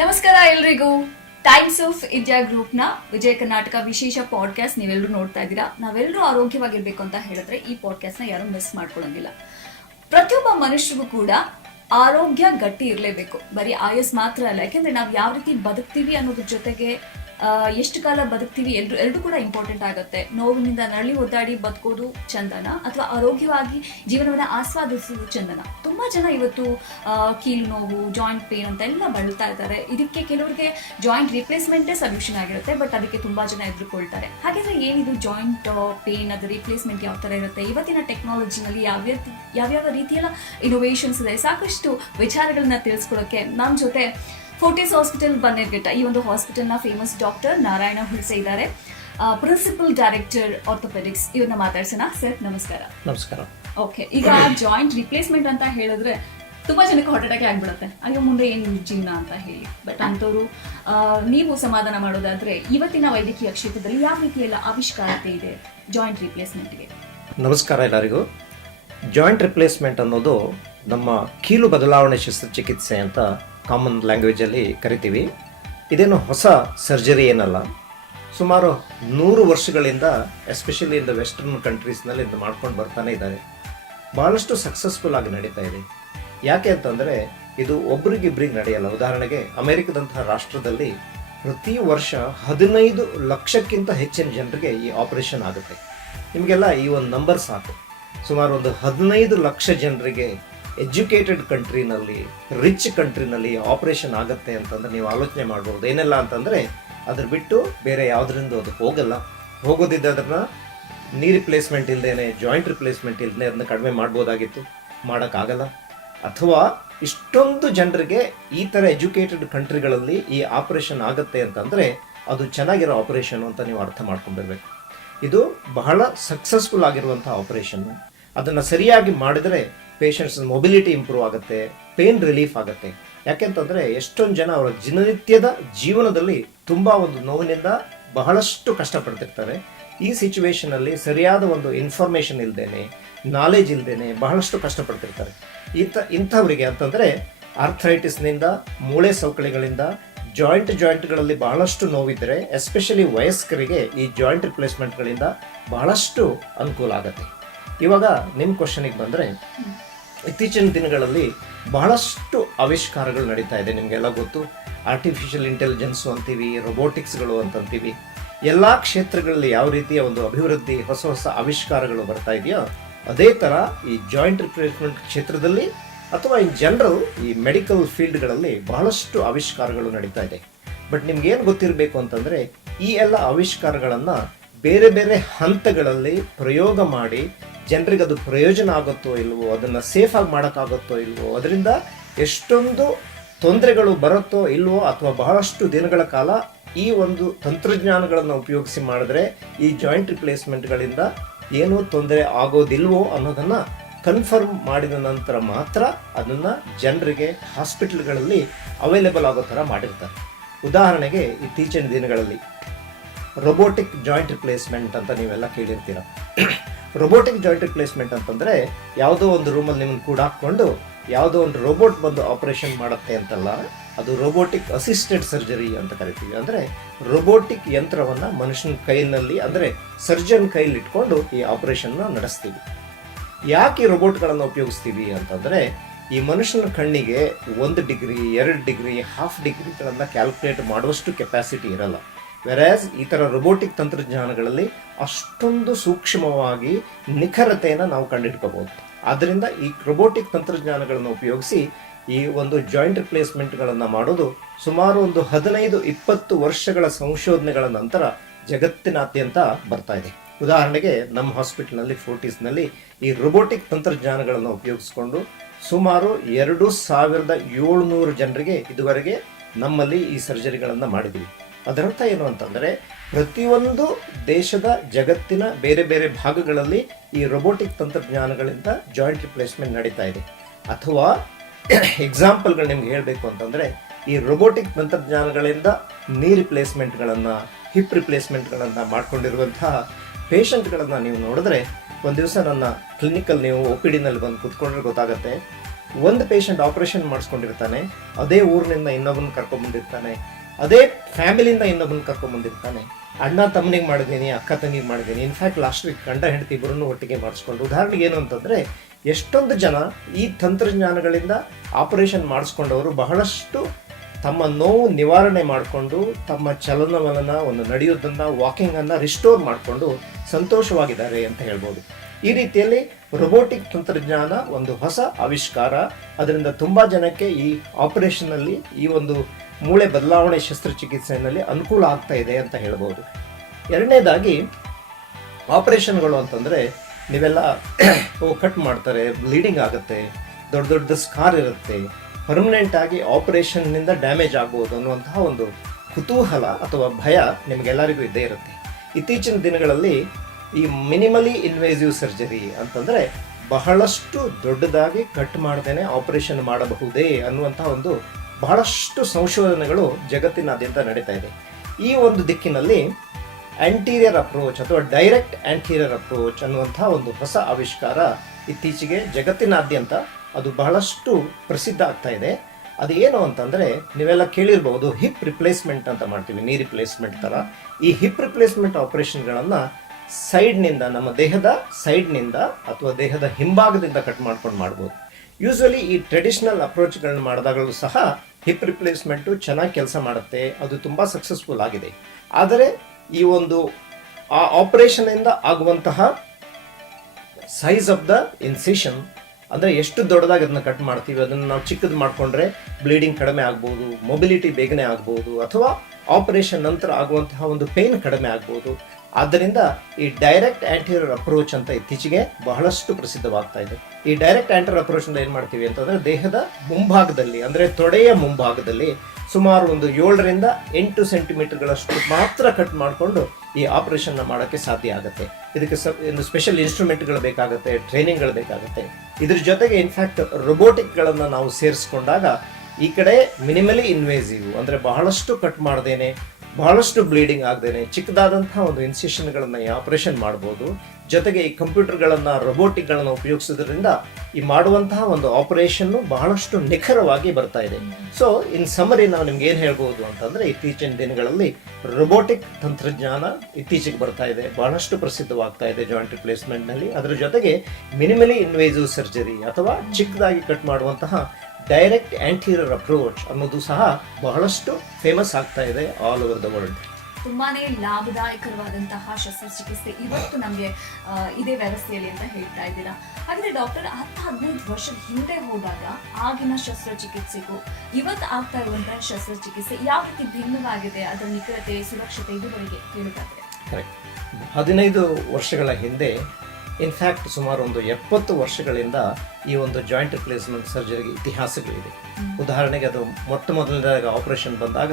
ನಮಸ್ಕಾರ ಎಲ್ರಿಗೂ. Times of India ಗ್ರೂಪ್ನ ವಿಜಯ ಕರ್ನಾಟಕ ವಿಶೇಷ ಪಾಡ್ಕಾಸ್ಟ್ ನೀವೆಲ್ಲರೂ ನೋಡ್ತಾ ಇದ್ದೀರಾ. ನಾವೆಲ್ಲರೂ ಆರೋಗ್ಯವಾಗಿರ್ಬೇಕು ಅಂತ ಹೇಳಿದ್ರೆ ಈ ಪಾಡ್ಕಾಸ್ಟ್ನ ಯಾರು ಮಿಸ್ ಮಾಡ್ಕೊಳ್ಳೋಂಗಿಲ್ಲ. ಪ್ರತಿಯೊಬ್ಬ ಮನುಷ್ಯರಿಗೂ ಕೂಡ ಆರೋಗ್ಯ ಗಟ್ಟಿ ಇರಲೇಬೇಕು. ಬರೀ ಆಯಸ್ ಮಾತ್ರ ಅಲ್ಲ, ಯಾಕೆಂದ್ರೆ ನಾವು ಯಾವ ರೀತಿ ಬದುಕ್ತೀವಿ ಅನ್ನೋದ್ರ ಜೊತೆಗೆ ಎಷ್ಟು ಕಾಲ ಬದುಕ್ತೀವಿ ಎರಡು ಕೂಡ ಇಂಪಾರ್ಟೆಂಟ್ ಆಗುತ್ತೆ. ನೋವಿನಿಂದ ನರಳಿ ಒದ್ದಾಡಿ ಬದುಕೋದು ಚಂದನ ಅಥವಾ ಆರೋಗ್ಯವಾಗಿ ಜೀವನವನ್ನು ಆಸ್ವಾದಿಸೋದು ಚಂದನ. ತುಂಬಾ ಜನ ಇವತ್ತು ಕೀಲು ನೋವು, ಜಾಯಿಂಟ್ ಪೇನ್ ಅಂತ ಎಲ್ಲ ಬಳಲ್ತಾ ಇದ್ದಾರೆ. ಇದಕ್ಕೆ ಕೆಲವರಿಗೆ ಜಾಯಿಂಟ್ ರಿಪ್ಲೇಸ್ಮೆಂಟೇ ಸೊಲ್ಯೂಷನ್ ಆಗಿರುತ್ತೆ, ಬಟ್ ಅದಕ್ಕೆ ತುಂಬಾ ಜನ ಎದುರುಕೊಳ್ತಾರೆ. ಹಾಗಾದ್ರೆ ಏನಿದು ಜಾಯಿಂಟ್ ಪೇನ್, ಅದು ರಿಪ್ಲೇಸ್ಮೆಂಟ್ ಯಾವ ತರ ಇರುತ್ತೆ? ಇವತ್ತಿನ ಟೆಕ್ನಾಲಜಿನಲ್ಲಿ ಯಾವ್ಯಾವ ರೀತಿಯೆಲ್ಲ ಇನೋವೇಷನ್ಸ್ ಇದೆ, ಸಾಕಷ್ಟು ವಿಚಾರಗಳನ್ನ ತಿಳಿಸ್ಕೊಳ್ಳೋಕೆ ನಮ್ಮ ಜೊತೆ ಫೋರ್ಟಿಸ್ ಹಾಸ್ಪಿಟಲ್ ಬನ್ನೇರ್ಘಟ್ಟ, ಈ ಒಂದು ಹಾಸ್ಪಿಟಲ್ನ ಫೇಮಸ್ ಡಾಕ್ಟರ್ ನಾರಾಯಣ ಹುಲ್ಸೆ ಇದ್ದಾರೆ, ಪ್ರಿನ್ಸಿಪಲ್ ಡೈರೆಕ್ಟರ್ ಆರ್ಥೋಪೆಡಿಕ್ಸ್. ಇವ್ರನ್ನ ಮಾತಾಡ್ಸೋಣ. ಸರ್ ನಮಸ್ಕಾರ. ನಮಸ್ಕಾರ. ಓಕೆ, ಈಗ ಜಾಯಿಂಟ್ ರಿಪ್ಲೇಸ್ಮೆಂಟ್ ಅಂತ ಹೇಳಿದ್ರೆ ತುಂಬಾ ಜನಕ್ಕೆ ಹಾರ್ಟ್ ಅಟ್ಯಾಕ್ ಆಗ್ಬಿಡುತ್ತೆ. ಅಯ್ಯೋ ಮುಂದೆ ಏನು ಜೀವನ ಅಂತ ಹೇಳಿ. ಬಟ್ ಅಂಥವ್ರು ನೀವು ಸಮಾಧಾನ ಮಾಡೋದಾದ್ರೆ ಇವತ್ತಿನ ವೈದ್ಯಕೀಯ ಕ್ಷೇತ್ರದಲ್ಲಿ ಯಾವ ರೀತಿಯೆಲ್ಲ ಆವಿಷ್ಕಾರತೆ ಇದೆ ಜಾಯಿಂಟ್ ರಿಪ್ಲೇಸ್ಮೆಂಟ್ಗೆ? ನಮಸ್ಕಾರ ಎಲ್ಲರಿಗೂ. ಜಾಯಿಂಟ್ ರಿಪ್ಲೇಸ್ಮೆಂಟ್ ಅನ್ನೋದು ನಮ್ಮ ಕೀಲು ಬದಲಾವಣೆ ಶಸ್ತ್ರಚಿಕಿತ್ಸೆ ಅಂತ ಕಾಮನ್ ಲ್ಯಾಂಗ್ವೇಜಲ್ಲಿ ಕರಿತೀವಿ. ಇದೇನು ಹೊಸ ಸರ್ಜರಿ ಏನಲ್ಲ. ಸುಮಾರು 100 ವರ್ಷಗಳಿಂದ ಎಸ್ಪೆಷಲಿ ಇನ್ ದ ವೆಸ್ಟರ್ನ್ ಕಂಟ್ರೀಸ್ನಲ್ಲಿ ಇದು ಮಾಡ್ಕೊಂಡು ಬರ್ತಾನೆ ಇದ್ದಾರೆ. ಭಾಳಷ್ಟು ಸಕ್ಸಸ್ಫುಲ್ ಆಗಿ ನಡೀತಾ ಇದೆ. ಯಾಕೆ ಅಂತಂದರೆ ಇದು ಒಬ್ರಿಗಿಬ್ರಿಗೆ ನಡೆಯಲ್ಲ. ಉದಾಹರಣೆಗೆ ಅಮೆರಿಕದಂತಹ ರಾಷ್ಟ್ರದಲ್ಲಿ ಪ್ರತಿ ವರ್ಷ 15 ಲಕ್ಷಕ್ಕಿಂತ ಹೆಚ್ಚಿನ ಜನರಿಗೆ ಈ ಆಪರೇಷನ್ ಆಗುತ್ತೆ. ನಿಮಗೆಲ್ಲ ಈ ಒಂದು ನಂಬರ್ ಸಾಕು. ಸುಮಾರು ಒಂದು 15 ಲಕ್ಷ ಜನರಿಗೆ ಎಜುಕೇಟೆಡ್ ಕಂಟ್ರಿನಲ್ಲಿ, ರಿಚ್ ಕಂಟ್ರಿನಲ್ಲಿ ಆಪರೇಷನ್ ಆಗುತ್ತೆ ಅಂತಂದ್ರೆ ನೀವು ಆಲೋಚನೆ ಮಾಡ್ಬೋದು. ಏನೆಲ್ಲ ಅಂತಂದರೆ ಅದ್ರ ಬಿಟ್ಟು ಬೇರೆ ಯಾವುದರಿಂದ ಅದು ಹೋಗೋದಿದ್ದ ಅದನ್ನ ನೀ ರಿಪ್ಲೇಸ್ಮೆಂಟ್ ಇಲ್ಲದೇನೆ, ಜಾಯಿಂಟ್ ರಿಪ್ಲೇಸ್ಮೆಂಟ್ ಇಲ್ಲದೆ ಅದನ್ನ ಕಡಿಮೆ ಮಾಡ್ಬೋದಾಗಿತ್ತು, ಮಾಡೋಕ್ಕಾಗಲ್ಲ. ಅಥವಾ ಇಷ್ಟೊಂದು ಜನರಿಗೆ ಈ ಥರ ಎಜುಕೇಟೆಡ್ ಕಂಟ್ರಿಗಳಲ್ಲಿ ಈ ಆಪರೇಷನ್ ಆಗುತ್ತೆ ಅಂತಂದರೆ ಅದು ಚೆನ್ನಾಗಿರೋ ಆಪರೇಷನ್ ಅಂತ ನೀವು ಅರ್ಥ ಮಾಡ್ಕೊಂಡಿರ್ಬೇಕು. ಇದು ಬಹಳ ಸಕ್ಸಸ್ಫುಲ್ ಆಗಿರುವಂಥ ಆಪರೇಷನ್ನು. ಅದನ್ನು ಸರಿಯಾಗಿ ಮಾಡಿದರೆ ಪೇಷಂಟ್ಸ್ ಮೊಬಿಲಿಟಿ ಇಂಪ್ರೂವ್ ಆಗುತ್ತೆ, ಪೇನ್ ರಿಲೀಫ್ ಆಗುತ್ತೆ. ಯಾಕೆಂತಂದರೆ ಎಷ್ಟೊಂದು ಜನ ಅವರ ದಿನನಿತ್ಯದ ಜೀವನದಲ್ಲಿ ತುಂಬ ಒಂದು ನೋವಿನಿಂದ ಬಹಳಷ್ಟು ಕಷ್ಟಪಡ್ತಿರ್ತಾರೆ. ಈ ಸಿಚುವೇಶನಲ್ಲಿ ಸರಿಯಾದ ಒಂದು ಇನ್ಫಾರ್ಮೇಷನ್ ಇಲ್ಲದೇನೆ, ನಾಲೆಜ್ ಇಲ್ಲದೇನೆ ಬಹಳಷ್ಟು ಕಷ್ಟಪಡ್ತಿರ್ತಾರೆ. ಇಂಥವರಿಗೆ ಅಂತಂದರೆ ಆರ್ಥರೈಟಿಸ್ನಿಂದ, ಮೂಳೆ ಸೌಕಳಿಗಳಿಂದ, ಜಾಯಿಂಟ್ಗಳಲ್ಲಿ ಬಹಳಷ್ಟು ನೋವಿದ್ದರೆ ಎಸ್ಪೆಷಲಿ ವಯಸ್ಕರಿಗೆ ಈ ಜಾಯಿಂಟ್ ರಿಪ್ಲೇಸ್ಮೆಂಟ್ಗಳಿಂದ ಬಹಳಷ್ಟು ಅನುಕೂಲ ಆಗುತ್ತೆ. ಇವಾಗ ನಿಮ್ಮ ಕ್ವಶನಿಗೆ ಬಂದರೆ, ಇತ್ತೀಚಿನ ದಿನಗಳಲ್ಲಿ ಬಹಳಷ್ಟು ಆವಿಷ್ಕಾರಗಳು ನಡೀತಾ ಇದೆ. ನಿಮಗೆಲ್ಲ ಗೊತ್ತು, ಆರ್ಟಿಫಿಷಿಯಲ್ ಇಂಟೆಲಿಜೆನ್ಸು ಅಂತೀವಿ, ರೊಬೋಟಿಕ್ಸ್ಗಳು ಅಂತಂತೀವಿ. ಎಲ್ಲ ಕ್ಷೇತ್ರಗಳಲ್ಲಿ ಯಾವ ರೀತಿಯ ಒಂದು ಅಭಿವೃದ್ಧಿ, ಹೊಸ ಆವಿಷ್ಕಾರಗಳು ಬರ್ತಾ ಇದೆಯೋ ಅದೇ ಥರ ಈ ಜಾಯಿಂಟ್ ರಿಪ್ಲೇಸ್ಮೆಂಟ್ ಕ್ಷೇತ್ರದಲ್ಲಿ ಅಥವಾ ಇನ್ ಜನರಲ್ ಈ ಮೆಡಿಕಲ್ ಫೀಲ್ಡ್ಗಳಲ್ಲಿ ಬಹಳಷ್ಟು ಆವಿಷ್ಕಾರಗಳು ನಡೀತಾ ಇದೆ. ಬಟ್ ನಿಮ್ಗೇನು ಗೊತ್ತಿರಬೇಕು ಅಂತಂದರೆ ಈ ಎಲ್ಲ ಆವಿಷ್ಕಾರಗಳನ್ನು ಬೇರೆ ಬೇರೆ ಹಂತಗಳಲ್ಲಿ ಪ್ರಯೋಗ ಮಾಡಿ ಜನರಿಗೆ ಅದು ಪ್ರಯೋಜನ ಆಗುತ್ತೋ ಇಲ್ವೋ, ಅದನ್ನು ಸೇಫಾಗಿ ಮಾಡೋಕ್ಕಾಗುತ್ತೋ ಇಲ್ವೋ, ಅದರಿಂದ ಎಷ್ಟೊಂದು ತೊಂದರೆಗಳು ಬರುತ್ತೋ ಇಲ್ವೋ, ಅಥವಾ ಬಹಳಷ್ಟು ದಿನಗಳ ಕಾಲ ಈ ಒಂದು ತಂತ್ರಜ್ಞಾನಗಳನ್ನು ಉಪಯೋಗಿಸಿ ಮಾಡಿದ್ರೆ ಈ ಜಾಯಿಂಟ್ ರಿಪ್ಲೇಸ್ಮೆಂಟ್ಗಳಿಂದ ಏನೂ ತೊಂದರೆ ಆಗೋದಿಲ್ವೋ ಅನ್ನೋದನ್ನು ಕನ್ಫರ್ಮ್ ಮಾಡಿದ ನಂತರ ಮಾತ್ರ ಅದನ್ನು ಜನರಿಗೆ ಹಾಸ್ಪಿಟಲ್ಗಳಲ್ಲಿ ಅವೈಲೇಬಲ್ ಆಗೋ ಥರ ಮಾಡಿರ್ತಾರೆ. ಉದಾಹರಣೆಗೆ ಇತ್ತೀಚಿನ ದಿನಗಳಲ್ಲಿ ರೊಬೋಟಿಕ್ ಜಾಯಿಂಟ್ ರಿಪ್ಲೇಸ್ಮೆಂಟ್ ಅಂತ ನೀವೆಲ್ಲ ಕೇಳಿರ್ತೀರ. ರೊಬೋಟಿಕ್ ಜಾಯಿಂಟ್ ರಿಪ್ಲೇಸ್ಮೆಂಟ್ ಅಂತಂದರೆ ಯಾವುದೋ ಒಂದು ರೂಮಲ್ಲಿ ನಿಮ್ಮನ್ನು ಕೂಡ ಹಾಕ್ಕೊಂಡು ಯಾವುದೋ ಒಂದು ರೋಬೋಟ್ ಬಂದು ಆಪರೇಷನ್ ಮಾಡುತ್ತೆ ಅಂತಲ್ಲ, ಅದು ರೋಬೋಟಿಕ್ ಅಸಿಸ್ಟೆಡ್ ಸರ್ಜರಿ ಅಂತ ಕರಿತೀವಿ. ಅಂದರೆ ರೋಬೋಟಿಕ್ ಯಂತ್ರವನ್ನು ಮನುಷ್ಯನ ಕೈನಲ್ಲಿ, ಅಂದರೆ ಸರ್ಜನ್ ಕೈಲಿ ಇಟ್ಕೊಂಡು ಈ ಆಪರೇಷನ್ನ ನಡೆಸ್ತೀವಿ. ಯಾಕೆ ಈ ರೋಬೋಟ್ಗಳನ್ನು ಉಪಯೋಗಿಸ್ತೀವಿ ಅಂತಂದರೆ ಈ ಮನುಷ್ಯನ ಕಣ್ಣಿಗೆ 1 ಡಿಗ್ರಿ, 2 ಡಿಗ್ರಿ, ಹಾಫ್ ಡಿಗ್ರಿಗಳನ್ನು ಕ್ಯಾಲ್ಕುಲೇಟ್ ಮಾಡುವಷ್ಟು ಕೆಪಾಸಿಟಿ ಇರಲ್ಲ. ವೆರಾಸ್ ಈ ಥರ ರೊಬೋಟಿಕ್ ತಂತ್ರಜ್ಞಾನಗಳಲ್ಲಿ ಅಷ್ಟೊಂದು ಸೂಕ್ಷ್ಮವಾಗಿ ನಿಖರತೆಯನ್ನು ನಾವು ಕಂಡುಹಿಡ್ಕೋಬಹುದು. ಆದ್ದರಿಂದ ಈ ರೊಬೋಟಿಕ್ ತಂತ್ರಜ್ಞಾನಗಳನ್ನು ಉಪಯೋಗಿಸಿ ಈ ಒಂದು ಜಾಯಿಂಟ್ ರಿಪ್ಲೇಸ್ಮೆಂಟ್ಗಳನ್ನು ಮಾಡೋದು ಸುಮಾರು ಒಂದು 15-20 ವರ್ಷಗಳ ಸಂಶೋಧನೆಗಳ ನಂತರ ಜಗತ್ತಿನಾದ್ಯಂತ ಬರ್ತಾ ಇದೆ. ಉದಾಹರಣೆಗೆ ನಮ್ಮ ಹಾಸ್ಪಿಟಲ್ನಲ್ಲಿ ಫೋರ್ಟಿಸ್ನಲ್ಲಿ ಈ ರೊಬೋಟಿಕ್ ತಂತ್ರಜ್ಞಾನಗಳನ್ನು ಉಪಯೋಗಿಸ್ಕೊಂಡು ಸುಮಾರು 2700 ಜನರಿಗೆ ಇದುವರೆಗೆ ನಮ್ಮಲ್ಲಿ ಈ ಸರ್ಜರಿಗಳನ್ನು ಮಾಡಿದ್ದೀವಿ. ಅದರರ್ಥ ಏನು ಅಂತಂದರೆ ಪ್ರತಿಯೊಂದು ದೇಶದ ಜಗತ್ತಿನ ಬೇರೆ ಬೇರೆ ಭಾಗಗಳಲ್ಲಿ ಈ ರೊಬೋಟಿಕ್ ತಂತ್ರಜ್ಞಾನಗಳಿಂದ ಜಾಯಿಂಟ್ ರಿಪ್ಲೇಸ್ಮೆಂಟ್ ನಡೀತಾ ಇದೆ. ಅಥವಾ ಎಕ್ಸಾಂಪಲ್ಗಳು ನಿಮ್ಗೆ ಹೇಳಬೇಕು ಅಂತಂದರೆ ಈ ರೊಬೋಟಿಕ್ ತಂತ್ರಜ್ಞಾನಗಳಿಂದ ನೀ ರಿಪ್ಲೇಸ್ಮೆಂಟ್ಗಳನ್ನು, ಹಿಪ್ ರಿಪ್ಲೇಸ್ಮೆಂಟ್ಗಳನ್ನು ಮಾಡ್ಕೊಂಡಿರುವಂತಹ ಪೇಷಂಟ್ಗಳನ್ನು ನೀವು ನೋಡಿದ್ರೆ, ಒಂದು ದಿವಸ ನನ್ನ ಕ್ಲಿನಿಕಲ್ಲಿ ನೀವು OPDನಲ್ಲಿ ಬಂದು ಕೂತ್ಕೊಂಡ್ರೆ ಗೊತ್ತಾಗುತ್ತೆ, ಒಂದು ಪೇಷಂಟ್ ಆಪರೇಷನ್ ಮಾಡಿಸ್ಕೊಂಡಿರ್ತಾನೆ, ಅದೇ ಊರಿನಿಂದ ಇನ್ನೊಬ್ಬನ ಕರ್ಕೊಂಡ್ಬಂದಿರ್ತಾನೆ, ಅದೇ ಫ್ಯಾಮಿಲಿಯಿಂದ ಇನ್ನೊಬ್ಬನ ಕರ್ಕೊಂಡ್ಬಂದಿರ್ತಾನೆ. ಅಣ್ಣ ತಮ್ಮನಿಗೆ ಮಾಡಿದ್ದೀನಿ, ಅಕ್ಕ ತಂಗಿಗೆ ಮಾಡಿದ್ದೀನಿ, ಇನ್ಫ್ಯಾಕ್ಟ್ ಲಾಸ್ಟ್ ವೀಕ್ ಗಂಡ ಹೆಂಡತಿ ಇಬ್ಬರನ್ನು ಒಟ್ಟಿಗೆ ಮಾಡಿಸ್ಕೊಂಡು. ಉದಾಹರಣೆಗೆ ಏನು ಅಂತಂದರೆ, ಎಷ್ಟೊಂದು ಜನ ಈ ತಂತ್ರಜ್ಞಾನಗಳಿಂದ ಆಪರೇಷನ್ ಮಾಡಿಸ್ಕೊಂಡವರು ಬಹಳಷ್ಟು ತಮ್ಮ ನೋವು ನಿವಾರಣೆ ಮಾಡಿಕೊಂಡು ತಮ್ಮ ಚಲನವಲನ ಒಂದು ನಡೆಯೋದನ್ನು, ವಾಕಿಂಗನ್ನು ರಿಸ್ಟೋರ್ ಮಾಡಿಕೊಂಡು ಸಂತೋಷವಾಗಿದ್ದಾರೆ ಅಂತ ಹೇಳ್ಬೋದು. ಈ ರೀತಿಯಲ್ಲಿ ರೊಬೋಟಿಕ್ ತಂತ್ರಜ್ಞಾನ ಒಂದು ಹೊಸ ಆವಿಷ್ಕಾರ. ಅದರಿಂದ ತುಂಬ ಜನಕ್ಕೆ ಈ ಆಪರೇಷನ್ನಲ್ಲಿ, ಈ ಒಂದು ಮೂಳೆ ಬದಲಾವಣೆ ಶಸ್ತ್ರಚಿಕಿತ್ಸೆಯಲ್ಲಿ ಅನುಕೂಲ ಆಗ್ತಾ ಇದೆ ಅಂತ ಹೇಳ್ಬೋದು. ಎರಡನೇದಾಗಿ ಆಪರೇಷನ್ಗಳು ಅಂತಂದರೆ, ನೀವೆಲ್ಲ ಕಟ್ ಮಾಡ್ತಾರೆ, ಬ್ಲೀಡಿಂಗ್ ಆಗುತ್ತೆ, ದೊಡ್ಡ ದೊಡ್ಡ ಸ್ಕಾರ್ ಇರುತ್ತೆ, ಪರ್ಮನೆಂಟ್ ಆಗಿ ಆಪರೇಷನ್ನಿಂದ ಡ್ಯಾಮೇಜ್ ಆಗ್ಬೋದು ಅನ್ನುವಂತಹ ಒಂದು ಕುತೂಹಲ ಅಥವಾ ಭಯ ನಿಮಗೆಲ್ಲರಿಗೂ ಇದ್ದೇ ಇರುತ್ತೆ. ಇತ್ತೀಚಿನ ದಿನಗಳಲ್ಲಿ ಈ ಮಿನಿಮಲಿ ಇನ್ವೇಸಿವ್ ಸರ್ಜರಿ ಅಂತಂದರೆ ಬಹಳಷ್ಟು ದೊಡ್ಡದಾಗಿ ಕಟ್ ಮಾಡ್ದೇನೆ ಆಪರೇಷನ್ ಮಾಡಬಹುದೇ ಅನ್ನುವಂಥ ಒಂದು ಬಹಳಷ್ಟು ಸಂಶೋಧನೆಗಳು ಜಗತ್ತಿನಾದ್ಯಂತ ನಡೀತಾ ಇದೆ. ಈ ಒಂದು ದಿಕ್ಕಿನಲ್ಲಿ ಆಂಟೀರಿಯರ್ ಅಪ್ರೋಚ್ ಅಥವಾ ಡೈರೆಕ್ಟ್ ಆಂಟೀರಿಯರ್ ಅಪ್ರೋಚ್ ಅನ್ನುವಂಥ ಒಂದು ಹೊಸ ಆವಿಷ್ಕಾರ ಇತ್ತೀಚೆಗೆ ಜಗತ್ತಿನಾದ್ಯಂತ ಅದು ಬಹಳಷ್ಟು ಪ್ರಸಿದ್ಧ ಆಗ್ತಾ ಇದೆ. ಅದು ಏನು ಅಂತಂದರೆ, ನೀವೆಲ್ಲ ಕೇಳಿರ್ಬೋದು, ಹಿಪ್ ರಿಪ್ಲೇಸ್ಮೆಂಟ್ ಅಂತ ಮಾಡ್ತೀವಿ, ನೀ ರಿಪ್ಲೇಸ್ಮೆಂಟ್ ಥರ. ಈ ಹಿಪ್ ರಿಪ್ಲೇಸ್ಮೆಂಟ್ ಆಪರೇಷನ್ಗಳನ್ನು ಸೈಡ್ನಿಂದ, ನಮ್ಮ ದೇಹದ ಸೈಡ್ನಿಂದ ಅಥವಾ ದೇಹದ ಹಿಂಭಾಗದಿಂದ ಕಟ್ ಮಾಡ್ಕೊಂಡು ಮಾಡ್ಬೋದು. ಯೂಶ್ವಲಿ ಈ ಟ್ರೆಡಿಷನಲ್ ಅಪ್ರೋಚ್ಗಳನ್ನ ಮಾಡಿದಾಗಲೂ ಸಹ ಹಿಪ್ ರಿಪ್ಲೇಸ್ಮೆಂಟು ಚೆನ್ನಾಗಿ ಕೆಲಸ ಮಾಡುತ್ತೆ, ಅದು ತುಂಬ ಸಕ್ಸಸ್ಫುಲ್ ಆಗಿದೆ. ಆದರೆ ಈ ಒಂದು ಆ ಆಪರೇಷನಿಂದ ಆಗುವಂತಹ ಸೈಜ್ ಆಫ್ ದ ಇನ್ಸಿಷನ್, ಅಂದರೆ ಎಷ್ಟು ದೊಡ್ಡದಾಗಿ ಅದನ್ನು ಕಟ್ ಮಾಡ್ತೀವಿ, ಅದನ್ನು ನಾವು ಚಿಕ್ಕದು ಮಾಡಿಕೊಂಡ್ರೆ ಬ್ಲೀಡಿಂಗ್ ಕಡಿಮೆ ಆಗ್ಬೋದು, ಮೊಬಿಲಿಟಿ ಬೇಗನೆ ಆಗ್ಬೋದು, ಅಥವಾ ಆಪರೇಷನ್ ನಂತರ ಆಗುವಂತಹ ಒಂದು ಪೇನ್ ಕಡಿಮೆ ಆಗ್ಬೋದು. ಆದ್ದರಿಂದ ಈ ಡೈರೆಕ್ಟ್ ಆಂಟೀರಿಯರ್ ಅಪ್ರೋಚ್ ಅಂತ ಇತ್ತೀಚೆಗೆ ಬಹಳಷ್ಟು ಪ್ರಸಿದ್ಧವಾಗ್ತಾ ಇದೆ. ಈ ಡೈರೆಕ್ಟ್ ಆಂಟೀರಿಯರ್ ಅಪ್ರೋಚ್ನ ಏನು ಮಾಡ್ತೀವಿ ಅಂತಂದರೆ, ದೇಹದ ಮುಂಭಾಗದಲ್ಲಿ, ಅಂದರೆ ತೊಡೆಯ ಮುಂಭಾಗದಲ್ಲಿ ಸುಮಾರು ಒಂದು 7ರಿಂದ 8 ಸೆಂಟಿಮೀಟರ್ಗಳಷ್ಟು ಮಾತ್ರ ಕಟ್ ಮಾಡಿಕೊಂಡು ಈ ಆಪರೇಷನ್ನ ಮಾಡೋಕ್ಕೆ ಸಾಧ್ಯ ಆಗುತ್ತೆ. ಇದಕ್ಕೆ ಒಂದು ಸ್ಪೆಷಲ್ ಇನ್ಸ್ಟ್ರೂಮೆಂಟ್ಗಳು ಬೇಕಾಗುತ್ತೆ, ಟ್ರೈನಿಂಗ್ಗಳು ಬೇಕಾಗುತ್ತೆ. ಇದ್ರ ಜೊತೆಗೆ ಇನ್ಫ್ಯಾಕ್ಟ್ ರೊಬೋಟಿಕ್ಗಳನ್ನು ನಾವು ಸೇರಿಸ್ಕೊಂಡಾಗ ಈ ಕಡೆ ಮಿನಿಮಲಿ ಇನ್ವೇಸಿವ್, ಅಂದರೆ ಬಹಳಷ್ಟು ಕಟ್ ಮಾಡ್ದೇನೆ, ಬಹಳಷ್ಟು ಬ್ಲೀಡಿಂಗ್ ಆಗದೇನೆ ಚಿಕ್ಕದಾದಂತಹ ಒಂದು ಇನ್ಸಿಷನ್ಗಳನ್ನು ಈ ಆಪರೇಷನ್ ಮಾಡ್ಬೋದು. ಜೊತೆಗೆ ಈ ಕಂಪ್ಯೂಟರ್ಗಳನ್ನು, ರೊಬೋಟಿಕ್ಗಳನ್ನು ಉಪಯೋಗಿಸೋದ್ರಿಂದ ಈ ಮಾಡುವಂತಹ ಒಂದು ಆಪರೇಷನ್ನು ಬಹಳಷ್ಟು ನಿಖರವಾಗಿ ಬರ್ತಾ ಇದೆ. ಸೊ ಇನ್ ಸಮರಿ ನಾವು ನಿಮ್ಗೆ ಏನು ಹೇಳ್ಬೋದು ಅಂತಂದರೆ, ಇತ್ತೀಚಿನ ದಿನಗಳಲ್ಲಿ ರೊಬೋಟಿಕ್ ತಂತ್ರಜ್ಞಾನ ಇತ್ತೀಚೆಗೆ ಬರ್ತಾ ಇದೆ, ಬಹಳಷ್ಟು ಪ್ರಸಿದ್ಧವಾಗ್ತಾ ಇದೆ ಜಾಯಿಂಟ್ ರಿಪ್ಲೇಸ್ಮೆಂಟ್ನಲ್ಲಿ. ಅದರ ಜೊತೆಗೆ ಮಿನಿಮಲಿ ಇನ್ವೇಸಿವ್ ಸರ್ಜರಿ ಅಥವಾ ಚಿಕ್ಕದಾಗಿ ಕಟ್ ಮಾಡುವಂತಹ ಡೈರೆಕ್ಟ್ ಆಂಟೀರಿಯರ್ ಅಪ್ರೋಚ್ ಅನ್ನೋದು ಸಹ ಬಹಳಷ್ಟು ಫೇಮಸ್ ಆಗ್ತಾ ಇದೆ ಆಲ್ ಓವರ್ ದ ವರ್ಲ್ಡ್. ತುಂಬಾನೇ ಲಾಭದಾಯಕರವಾದಂತಹ ಶಸ್ತ್ರಚಿಕಿತ್ಸೆ ಇವತ್ತು ನಮಗೆ ಇದೇ ವ್ಯವಸ್ಥೆಯಲ್ಲಿ ಅಂತ ಹೇಳ್ತಾ ಇದ್ದೀರಾ. ಹಾಗಾದ್ರೆ ಡಾಕ್ಟರ್, 10-15 ವರ್ಷದ ಹಿಂದೆ ಹೋದಾಗ ಆಗಿನ ಶಸ್ತ್ರಚಿಕಿತ್ಸೆಗೂ ಇವತ್ತು ಆಗ್ತಾ ಇರುವಂತಹ ಶಸ್ತ್ರಚಿಕಿತ್ಸೆ ಯಾವ ರೀತಿ ಭಿನ್ನವಾಗಿದೆ, ಅದರ ನಿಖರತೆ, ಸುರಕ್ಷತೆ, ಇದುವರೆಗೆ ಕೇಳುತ್ತಾದ್ರೆ? ಕರೆಕ್ಟ್. 15 ವರ್ಷಗಳ ಹಿಂದೆ, ಇನ್ಫ್ಯಾಕ್ಟ್ ಸುಮಾರು ಒಂದು 70 ವರ್ಷಗಳಿಂದ ಈ ಒಂದು ಜಾಯಿಂಟ್ ರಿಪ್ಲೇಸ್ಮೆಂಟ್ ಸರ್ಜರಿಗೆ ಇತಿಹಾಸಗಳಿದೆ. ಉದಾಹರಣೆಗೆ, ಅದು ಮೊದಲನೇದಾಗಿ ಆಪರೇಷನ್ ಬಂದಾಗ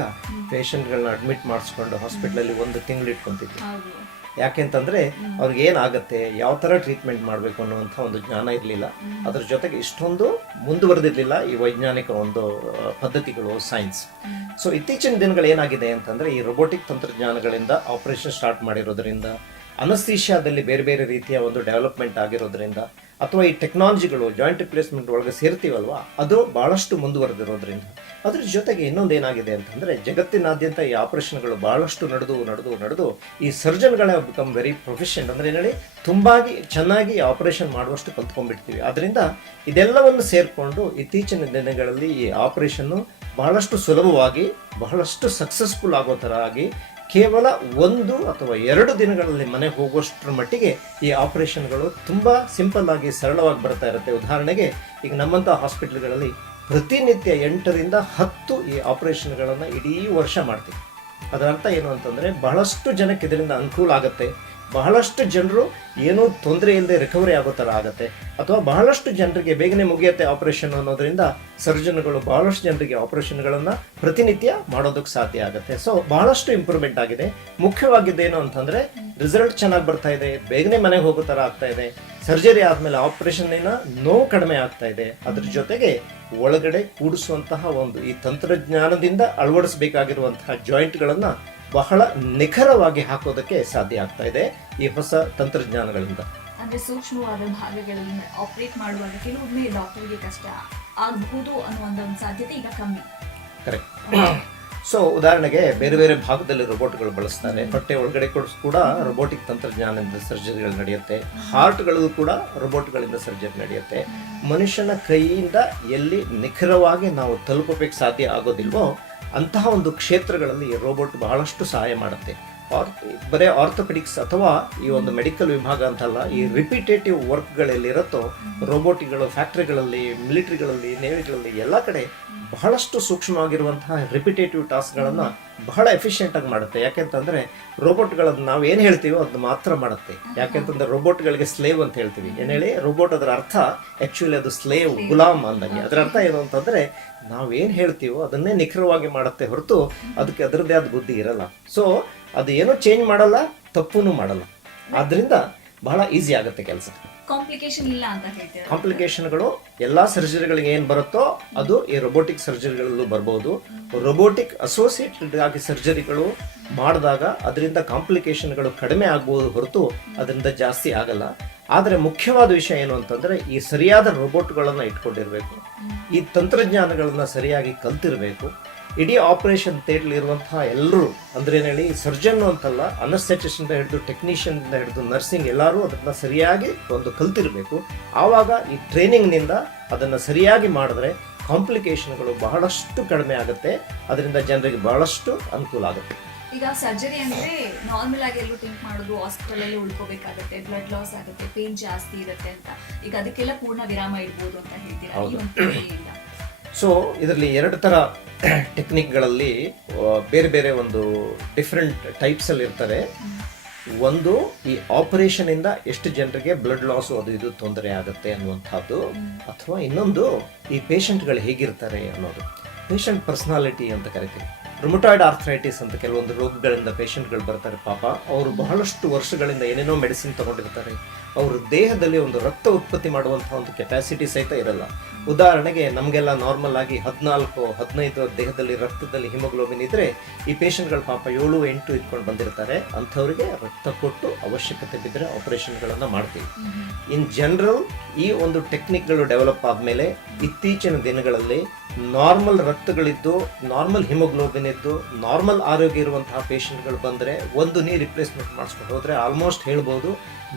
ಪೇಷಂಟ್ಗಳನ್ನ ಅಡ್ಮಿಟ್ ಮಾಡಿಸ್ಕೊಂಡು ಹಾಸ್ಪಿಟ್ಲಲ್ಲಿ 1 ತಿಂಗಳು ಇಟ್ಕೊತಿದ್ವಿ. ಯಾಕೆಂತಂದರೆ ಅವ್ರಿಗೆ ಏನಾಗುತ್ತೆ, ಯಾವ ಥರ ಟ್ರೀಟ್ಮೆಂಟ್ ಮಾಡಬೇಕು ಅನ್ನುವಂಥ ಒಂದು ಜ್ಞಾನ ಇರಲಿಲ್ಲ. ಅದ್ರ ಜೊತೆಗೆ ಇಷ್ಟೊಂದು ಮುಂದುವರೆದಿರಲಿಲ್ಲ ಈ ವೈಜ್ಞಾನಿಕ ಒಂದು ಪದ್ಧತಿಗಳು, ಸೈನ್ಸ್. ಸೊ ಇತ್ತೀಚಿನ ದಿನಗಳು ಏನಾಗಿದೆ ಅಂತಂದರೆ, ಈ ರೊಬೋಟಿಕ್ ತಂತ್ರಜ್ಞಾನಗಳಿಂದ ಆಪರೇಷನ್ ಸ್ಟಾರ್ಟ್ ಮಾಡಿರೋದ್ರಿಂದ, ಅನಸ್ಥೀಶಿಯಾದಲ್ಲಿ ಬೇರೆ ಬೇರೆ ರೀತಿಯ ಒಂದು ಡೆವಲಪ್ಮೆಂಟ್ ಆಗಿರೋದ್ರಿಂದ, ಅಥವಾ ಈ ಟೆಕ್ನಾಲಜಿಗಳು ಜಾಯಿಂಟ್ ರಿಪ್ಲೇಸ್ಮೆಂಟ್ ಒಳಗೆ ಸೇರ್ತೀವಲ್ವಾ, ಅದು ಭಾಳಷ್ಟು ಮುಂದುವರೆದಿರೋದ್ರಿಂದ, ಅದ್ರ ಜೊತೆಗೆ ಇನ್ನೊಂದು ಏನಾಗಿದೆ ಅಂತಂದರೆ, ಜಗತ್ತಿನಾದ್ಯಂತ ಈ ಆಪರೇಷನ್ಗಳು ಭಾಳಷ್ಟು ನಡೆದು ಈ ಸರ್ಜನ್ಗಳೇ ಬಿಕಮ್ ವೆರಿ ಪ್ರೊಫೆಷನ್, ಅಂದರೆ ಏನು ಹೇಳಿ, ತುಂಬಾಗಿ ಚೆನ್ನಾಗಿ ಆಪರೇಷನ್ ಮಾಡುವಷ್ಟು ಕಲ್ತ್ಕೊಂಡ್ಬಿಡ್ತೀವಿ. ಆದ್ದರಿಂದ ಇದೆಲ್ಲವನ್ನು ಸೇರಿಕೊಂಡು ಇತ್ತೀಚಿನ ದಿನಗಳಲ್ಲಿ ಈ ಆಪರೇಷನ್ನು ಬಹಳಷ್ಟು ಸುಲಭವಾಗಿ, ಬಹಳಷ್ಟು ಸಕ್ಸಸ್ಫುಲ್ ಆಗೋ ಥರ ಆಗಿ, ಕೇವಲ 1 ಅಥವಾ 2 ದಿನಗಳಲ್ಲಿ ಮನೆಗೆ ಹೋಗುವಷ್ಟರ ಮಟ್ಟಿಗೆ ಈ ಆಪರೇಷನ್ಗಳು ತುಂಬ ಸಿಂಪಲ್ ಆಗಿ, ಸರಳವಾಗಿ ಬರ್ತಾ ಇರುತ್ತೆ. ಉದಾಹರಣೆಗೆ, ಈಗ ನಮ್ಮಂಥ ಹಾಸ್ಪಿಟ್ಲ್ಗಳಲ್ಲಿ ಪ್ರತಿನಿತ್ಯ 8ರಿಂದ 10 ಈ ಆಪರೇಷನ್ಗಳನ್ನು ಇಡೀ ವರ್ಷ ಮಾಡ್ತೀವಿ. ಅದರ ಅರ್ಥ ಏನು ಅಂತಂದರೆ, ಬಹಳಷ್ಟು ಜನಕ್ಕೆ ಇದರಿಂದ ಅನುಕೂಲ ಆಗುತ್ತೆ, ಬಹಳಷ್ಟು ಜನರು ಏನೂ ತೊಂದರೆ ಇಲ್ಲದೆ ರಿಕವರಿ ಆಗೋ ಥರ ಆಗುತ್ತೆ, ಅಥವಾ ಬಹಳಷ್ಟು ಜನರಿಗೆ ಬೇಗನೆ ಮುಗಿಯುತ್ತೆ ಆಪರೇಷನ್ ಅನ್ನೋದ್ರಿಂದ ಸರ್ಜನ್ಗಳು ಬಹಳಷ್ಟು ಜನರಿಗೆ ಆಪರೇಷನ್ಗಳನ್ನು ಪ್ರತಿನಿತ್ಯ ಮಾಡೋದಕ್ಕೆ ಸಾಧ್ಯ ಆಗುತ್ತೆ. ಸೊ ಬಹಳಷ್ಟು ಇಂಪ್ರೂವ್ಮೆಂಟ್ ಆಗಿದೆ. ಮುಖ್ಯವಾಗಿದ್ದೇನು ಅಂತಂದರೆ, ರಿಸಲ್ಟ್ ಚೆನ್ನಾಗಿ ಬರ್ತಾ ಇದೆ, ಬೇಗನೆ ಮನೆಗೆ ಹೋಗೋ ಥರ ಆಗ್ತಾ ಇದೆ, ಸರ್ಜರಿ ಆದಮೇಲೆ ಆಪರೇಷನ್ನಿನ ನೋವು ಕಡಿಮೆ ಆಗ್ತಾ ಇದೆ. ಅದ್ರ ಜೊತೆಗೆ ಒಳಗಡೆ ಕೂಡಿಸುವಂತಹ ಒಂದು ಈ ತಂತ್ರಜ್ಞಾನದಿಂದ ಅಳವಡಿಸಬೇಕಾಗಿರುವಂತಹ ಜಾಯಿಂಟ್ಗಳನ್ನು ಬಹಳ ನಿಖರವಾಗಿ ಹಾಕೋದಕ್ಕೆ ಸಾಧ್ಯ ಆಗ್ತಾ ಇದೆ ಈ ಹೊಸ ತಂತ್ರಜ್ಞಾನಗಳಿಂದ. ಅಂದ್ರೆ ಸೂಕ್ಷ್ಮವಾದ ಭಾಗಗಳನ್ನು ಆಪರೇಟ್ ಮಾಡುವಾಗ ಕೆಲವೊಮ್ಮೆ ಡಾಕ್ಟರ್ಗೆ ಕಷ್ಟ ಆಗಬಹುದು ಅನ್ನುವಂಥ ಒಂದು ಸಾಧ್ಯತೆ ಈಗ ಕಮ್ಮಿ. ಕರೆಕ್ಟ್. ಸೊ ಉದಾಹರಣೆಗೆ ಬೇರೆ ಬೇರೆ ಭಾಗದಲ್ಲಿ ರೋಬೋಟ್ಗಳು ಬಳಸ್ತಾರೆ. ಹೊಟ್ಟೆ ಒಳಗಡೆ ಕೂಡ ರೋಬೋಟಿಕ್ ತಂತ್ರಜ್ಞಾನದಿಂದ ಸರ್ಜರಿಗಳು ನಡೆಯುತ್ತೆ. ಹಾರ್ಟ್ಗಳಿಗೂ ಕೂಡ ರೋಬೋಟ್ಗಳಿಂದ ಸರ್ಜರಿ ನಡೆಯುತ್ತೆ. ಮನುಷ್ಯನ ಕೈಯಿಂದ ಎಲ್ಲಿ ನಿಖರವಾಗಿ ನಾವು ತಲುಪಬೇಕು ಸಾಧ್ಯ ಆಗೋದಿಲ್ವೋ ಅಂತಹ ಒಂದು ಕ್ಷೇತ್ರಗಳಲ್ಲಿ ರೋಬೋಟ್ ಬಹಳಷ್ಟು ಸಹಾಯ ಮಾಡುತ್ತೆ. ಬರೇ ಆರ್ಥೋಪೆಡಿಕ್ಸ್ ಅಥವಾ ಈ ಒಂದು ಮೆಡಿಕಲ್ ವಿಭಾಗ ಅಂತಲ್ಲ, ಈ ರಿಪಿಟೇಟಿವ್ ವರ್ಕ್ಗಳಲ್ಲಿರುತ್ತೋ ರೋಬೋಟ್ಗಳು ಫ್ಯಾಕ್ಟ್ರಿಗಳಲ್ಲಿ, ಮಿಲಿಟರಿಗಳಲ್ಲಿ, ನೇವಿಗಳಲ್ಲಿ ಎಲ್ಲ ಕಡೆ ಬಹಳಷ್ಟು ಸೂಕ್ಷ್ಮವಾಗಿರುವಂತಹ ರಿಪಿಟೇಟಿವ್ ಟಾಸ್ಕ್ಗಳನ್ನು ಬಹಳ ಎಫಿಷಿಯೆಂಟ್ ಆಗಿ ಮಾಡುತ್ತೆ. ಯಾಕೆಂತಂದ್ರೆ ರೋಬೋಟ್ಗಳನ್ನು ನಾವು ಏನು ಹೇಳ್ತೀವೋ ಅದನ್ನ ಮಾತ್ರ ಮಾಡುತ್ತೆ. ಯಾಕೆಂತಂದ್ರೆ ರೋಬೋಟ್ಗಳಿಗೆ ಸ್ಲೇವ್ ಅಂತ ಹೇಳ್ತೀವಿ. ಏನು ಹೇಳಿ, ರೋಬೋಟ್ ಅದರ ಅರ್ಥ ಆಕ್ಚುಲಿ ಅದು ಸ್ಲೇವ್, ಗುಲಾಮ್ ಅಂದಂಗೆ. ಅದರ ಅರ್ಥ ಏನು ಅಂತಂದ್ರೆ ನಾವೇನು ಹೇಳ್ತೀವೋ ಅದನ್ನೇ ನಿಖರವಾಗಿ ಮಾಡುತ್ತೆ ಹೊರತು ಅದಕ್ಕೆ ಅದರದ್ದೇ ಆದ ಬುದ್ಧಿ ಇರಲ್ಲ. ಸೊ ಅದು ಏನೂ ಚೇಂಜ್ ಮಾಡಲ್ಲ, ತಪ್ಪುನು ಮಾಡಲ್ಲ. ಆದ್ರಿಂದ ಬಹಳ ಈಸಿ ಆಗುತ್ತೆ ಕೆಲಸ. ಕಾಂಪ್ಲಿಕೇಶನ್ ಇಲ್ಲ ಅಂತ ಹೇಳ್ತೀರಾ? ಕಾಂಪ್ಲಿಕೇಶನ್ಗಳು ಎಲ್ಲಾ ಸರ್ಜರಿಗಳಿಗೆ ಏನ್ ಬರುತ್ತೋ ಅದು ಈ ರೋಬೋಟಿಕ್ ಸರ್ಜರಿಗಳಲ್ಲೂ ಬರ್ಬೋದು. ರೋಬೋಟಿಕ್ ಅಸೋಸಿಯೇಟೆಡ್ ಆಗಿ ಸರ್ಜರಿಗಳು ಮಾಡಿದಾಗ ಅದರಿಂದ ಕಾಂಪ್ಲಿಕೇಶನ್ಗಳು ಕಡಿಮೆ ಆಗ್ಬೋದು ಹೊರತು ಅದರಿಂದ ಜಾಸ್ತಿ ಆಗಲ್ಲ. ಆದರೆ ಮುಖ್ಯವಾದ ವಿಷಯ ಏನು ಅಂತಂದ್ರೆ ಈ ಸರಿಯಾದ ರೋಬೋಟ್ಗಳನ್ನ ಇಟ್ಕೊಂಡಿರ್ಬೇಕು, ಈ ತಂತ್ರಜ್ಞಾನಗಳನ್ನ ಸರಿಯಾಗಿ ಕಲ್ತಿರ್ಬೇಕು. ಇಡೀ ಆಪರೇಷನ್ ಥಿಯೇಟರ್ ಇರುವಂತಹ ಎಲ್ಲರೂ ಅಂದ್ರೆ ಏನು ಹೇಳಿ, ಸರ್ಜನ್ ಅಂತಲ್ಲ, ಅನಸ್ಥೆಟಿಸ್ಟ್ ಹಿಡಿದು ಟೆಕ್ನಿಷಿಯನ್ ಹಿಡಿದು ನರ್ಸಿಂಗ್ ಎಲ್ಲರೂ ಅದನ್ನ ಸರಿಯಾಗಿ ಒಂದು ಕಲ್ತಿರ್ಬೇಕು. ಆವಾಗ ಈ ಟ್ರೈನಿಂಗ್ನಿಂದ ಅದನ್ನ ಸರಿಯಾಗಿ ಮಾಡಿದ್ರೆ ಕಾಂಪ್ಲಿಕೇಶನ್ಗಳು ಬಹಳಷ್ಟು ಕಡಿಮೆ ಆಗುತ್ತೆ. ಅದರಿಂದ ಜನರಿಗೆ ಬಹಳಷ್ಟು ಅನುಕೂಲ ಆಗುತ್ತೆ. ಈಗ ಸರ್ಜರಿ ಅಂದ್ರೆ ನಾರ್ಮಲ್ ಆಗಿ ಎಲ್ಲರೂ ಥಿಂಕ್ ಮಾಡೋದು ಹಾಸ್ಪಿಟಲ್ ಅಲ್ಲಿ ಉಳ್ಕೋಬೇಕಾಗುತ್ತೆ, ಬ್ಲಡ್ ಲಾಸ್ ಆಗುತ್ತೆ, ಪೇನ್ ಜಾಸ್ತಿ ಇರುತ್ತೆ ಅಂತ. ಈಗ ಅದಕ್ಕೆಲ್ಲ ಪೂರ್ಣ ವಿರಾಮ ಇಡ್ಬೋದು ಅಂತ ಹೇಳ್ತೀರಾ? ಈ ಒಂದು theory-ಯಿಂದ. ಸೊ ಇದರಲ್ಲಿ ಎರಡು ಥರ ಟೆಕ್ನಿಕ್ಗಳಲ್ಲಿ ಬೇರೆ ಬೇರೆ ಒಂದು ಡಿಫ್ರೆಂಟ್ ಟೈಪ್ಸ್ ಅಲ್ಲಿ ಇರ್ತಾರೆ. ಒಂದು ಈ ಆಪರೇಷನ್ ಇಂದ ಎಷ್ಟು ಜನರಿಗೆ ಬ್ಲಡ್ ಲಾಸ್ ಅದು ಇದು ತೊಂದರೆ ಆಗುತ್ತೆ ಅನ್ನುವಂಥದ್ದು, ಅಥವಾ ಇನ್ನೊಂದು ಈ ಪೇಷಂಟ್ಗಳು ಹೇಗಿರ್ತಾರೆ ಅನ್ನೋದು. ಪೇಷಂಟ್ ಪರ್ಸನಾಲಿಟಿ ಅಂತ ಕರಿತೀವಿ. ರುಮಟಾಯ್ಡ್ ಆರ್ಥರೈಟಿಸ್ ಅಂತ ಕೆಲವೊಂದು ರೋಗಗಳಿಂದ ಪೇಷಂಟ್ಗಳು ಬರ್ತಾರೆ. ಪಾಪ ಅವರು ಬಹಳಷ್ಟು ವರ್ಷಗಳಿಂದ ಏನೇನೋ ಮೆಡಿಸಿನ್ ತಗೊಂಡಿರ್ತಾರೆ. ಅವ್ರ ದೇಹದಲ್ಲಿ ಒಂದು ರಕ್ತ ಉತ್ಪತ್ತಿ ಮಾಡುವಂತಹ ಒಂದು ಕೆಪಾಸಿಟಿ ಸಹಿತ ಇರಲ್ಲ. ಉದಾಹರಣೆಗೆ ನಮಗೆಲ್ಲ ನಾರ್ಮಲ್ ಆಗಿ 14-15 ದೇಹದಲ್ಲಿ ರಕ್ತದಲ್ಲಿ ಹಿಮೋಗ್ಲೋಬಿನ್ ಇದ್ರೆ ಈ ಪೇಷಂಟ್ಗಳು ಪಾಪ 7-8 ಇಟ್ಕೊಂಡು ಬಂದಿರ್ತಾರೆ. ಅಂಥವ್ರಿಗೆ ರಕ್ತ ಕೊಟ್ಟು ಅವಶ್ಯಕತೆ ಬಿದ್ದರೆ ಆಪರೇಷನ್ಗಳನ್ನು ಮಾಡ್ತೀವಿ. ಇನ್ ಜನರಲ್ ಈ ಒಂದು ಟೆಕ್ನಿಕ್ಗಳು ಡೆವಲಪ್ ಆದಮೇಲೆ ಇತ್ತೀಚಿನ ದಿನಗಳಲ್ಲಿ ನಾರ್ಮಲ್ ರಕ್ತಗಳಿದ್ದು, ನಾರ್ಮಲ್ ಹಿಮೋಗ್ಲೋಬಿನ್ ಇದ್ದು, ನಾರ್ಮಲ್ ಆರೋಗ್ಯ ಇರುವಂತಹ ಪೇಷಂಟ್ಗಳು ಬಂದರೆ ಒಂದು ನೀ ರಿಪ್ಲೇಸ್ಮೆಂಟ್ ಮಾಡಿಸ್ಕೊಂಡು ಹೋದರೆ ಆಲ್ಮೋಸ್ಟ್ ಹೇಳ್ಬೋದು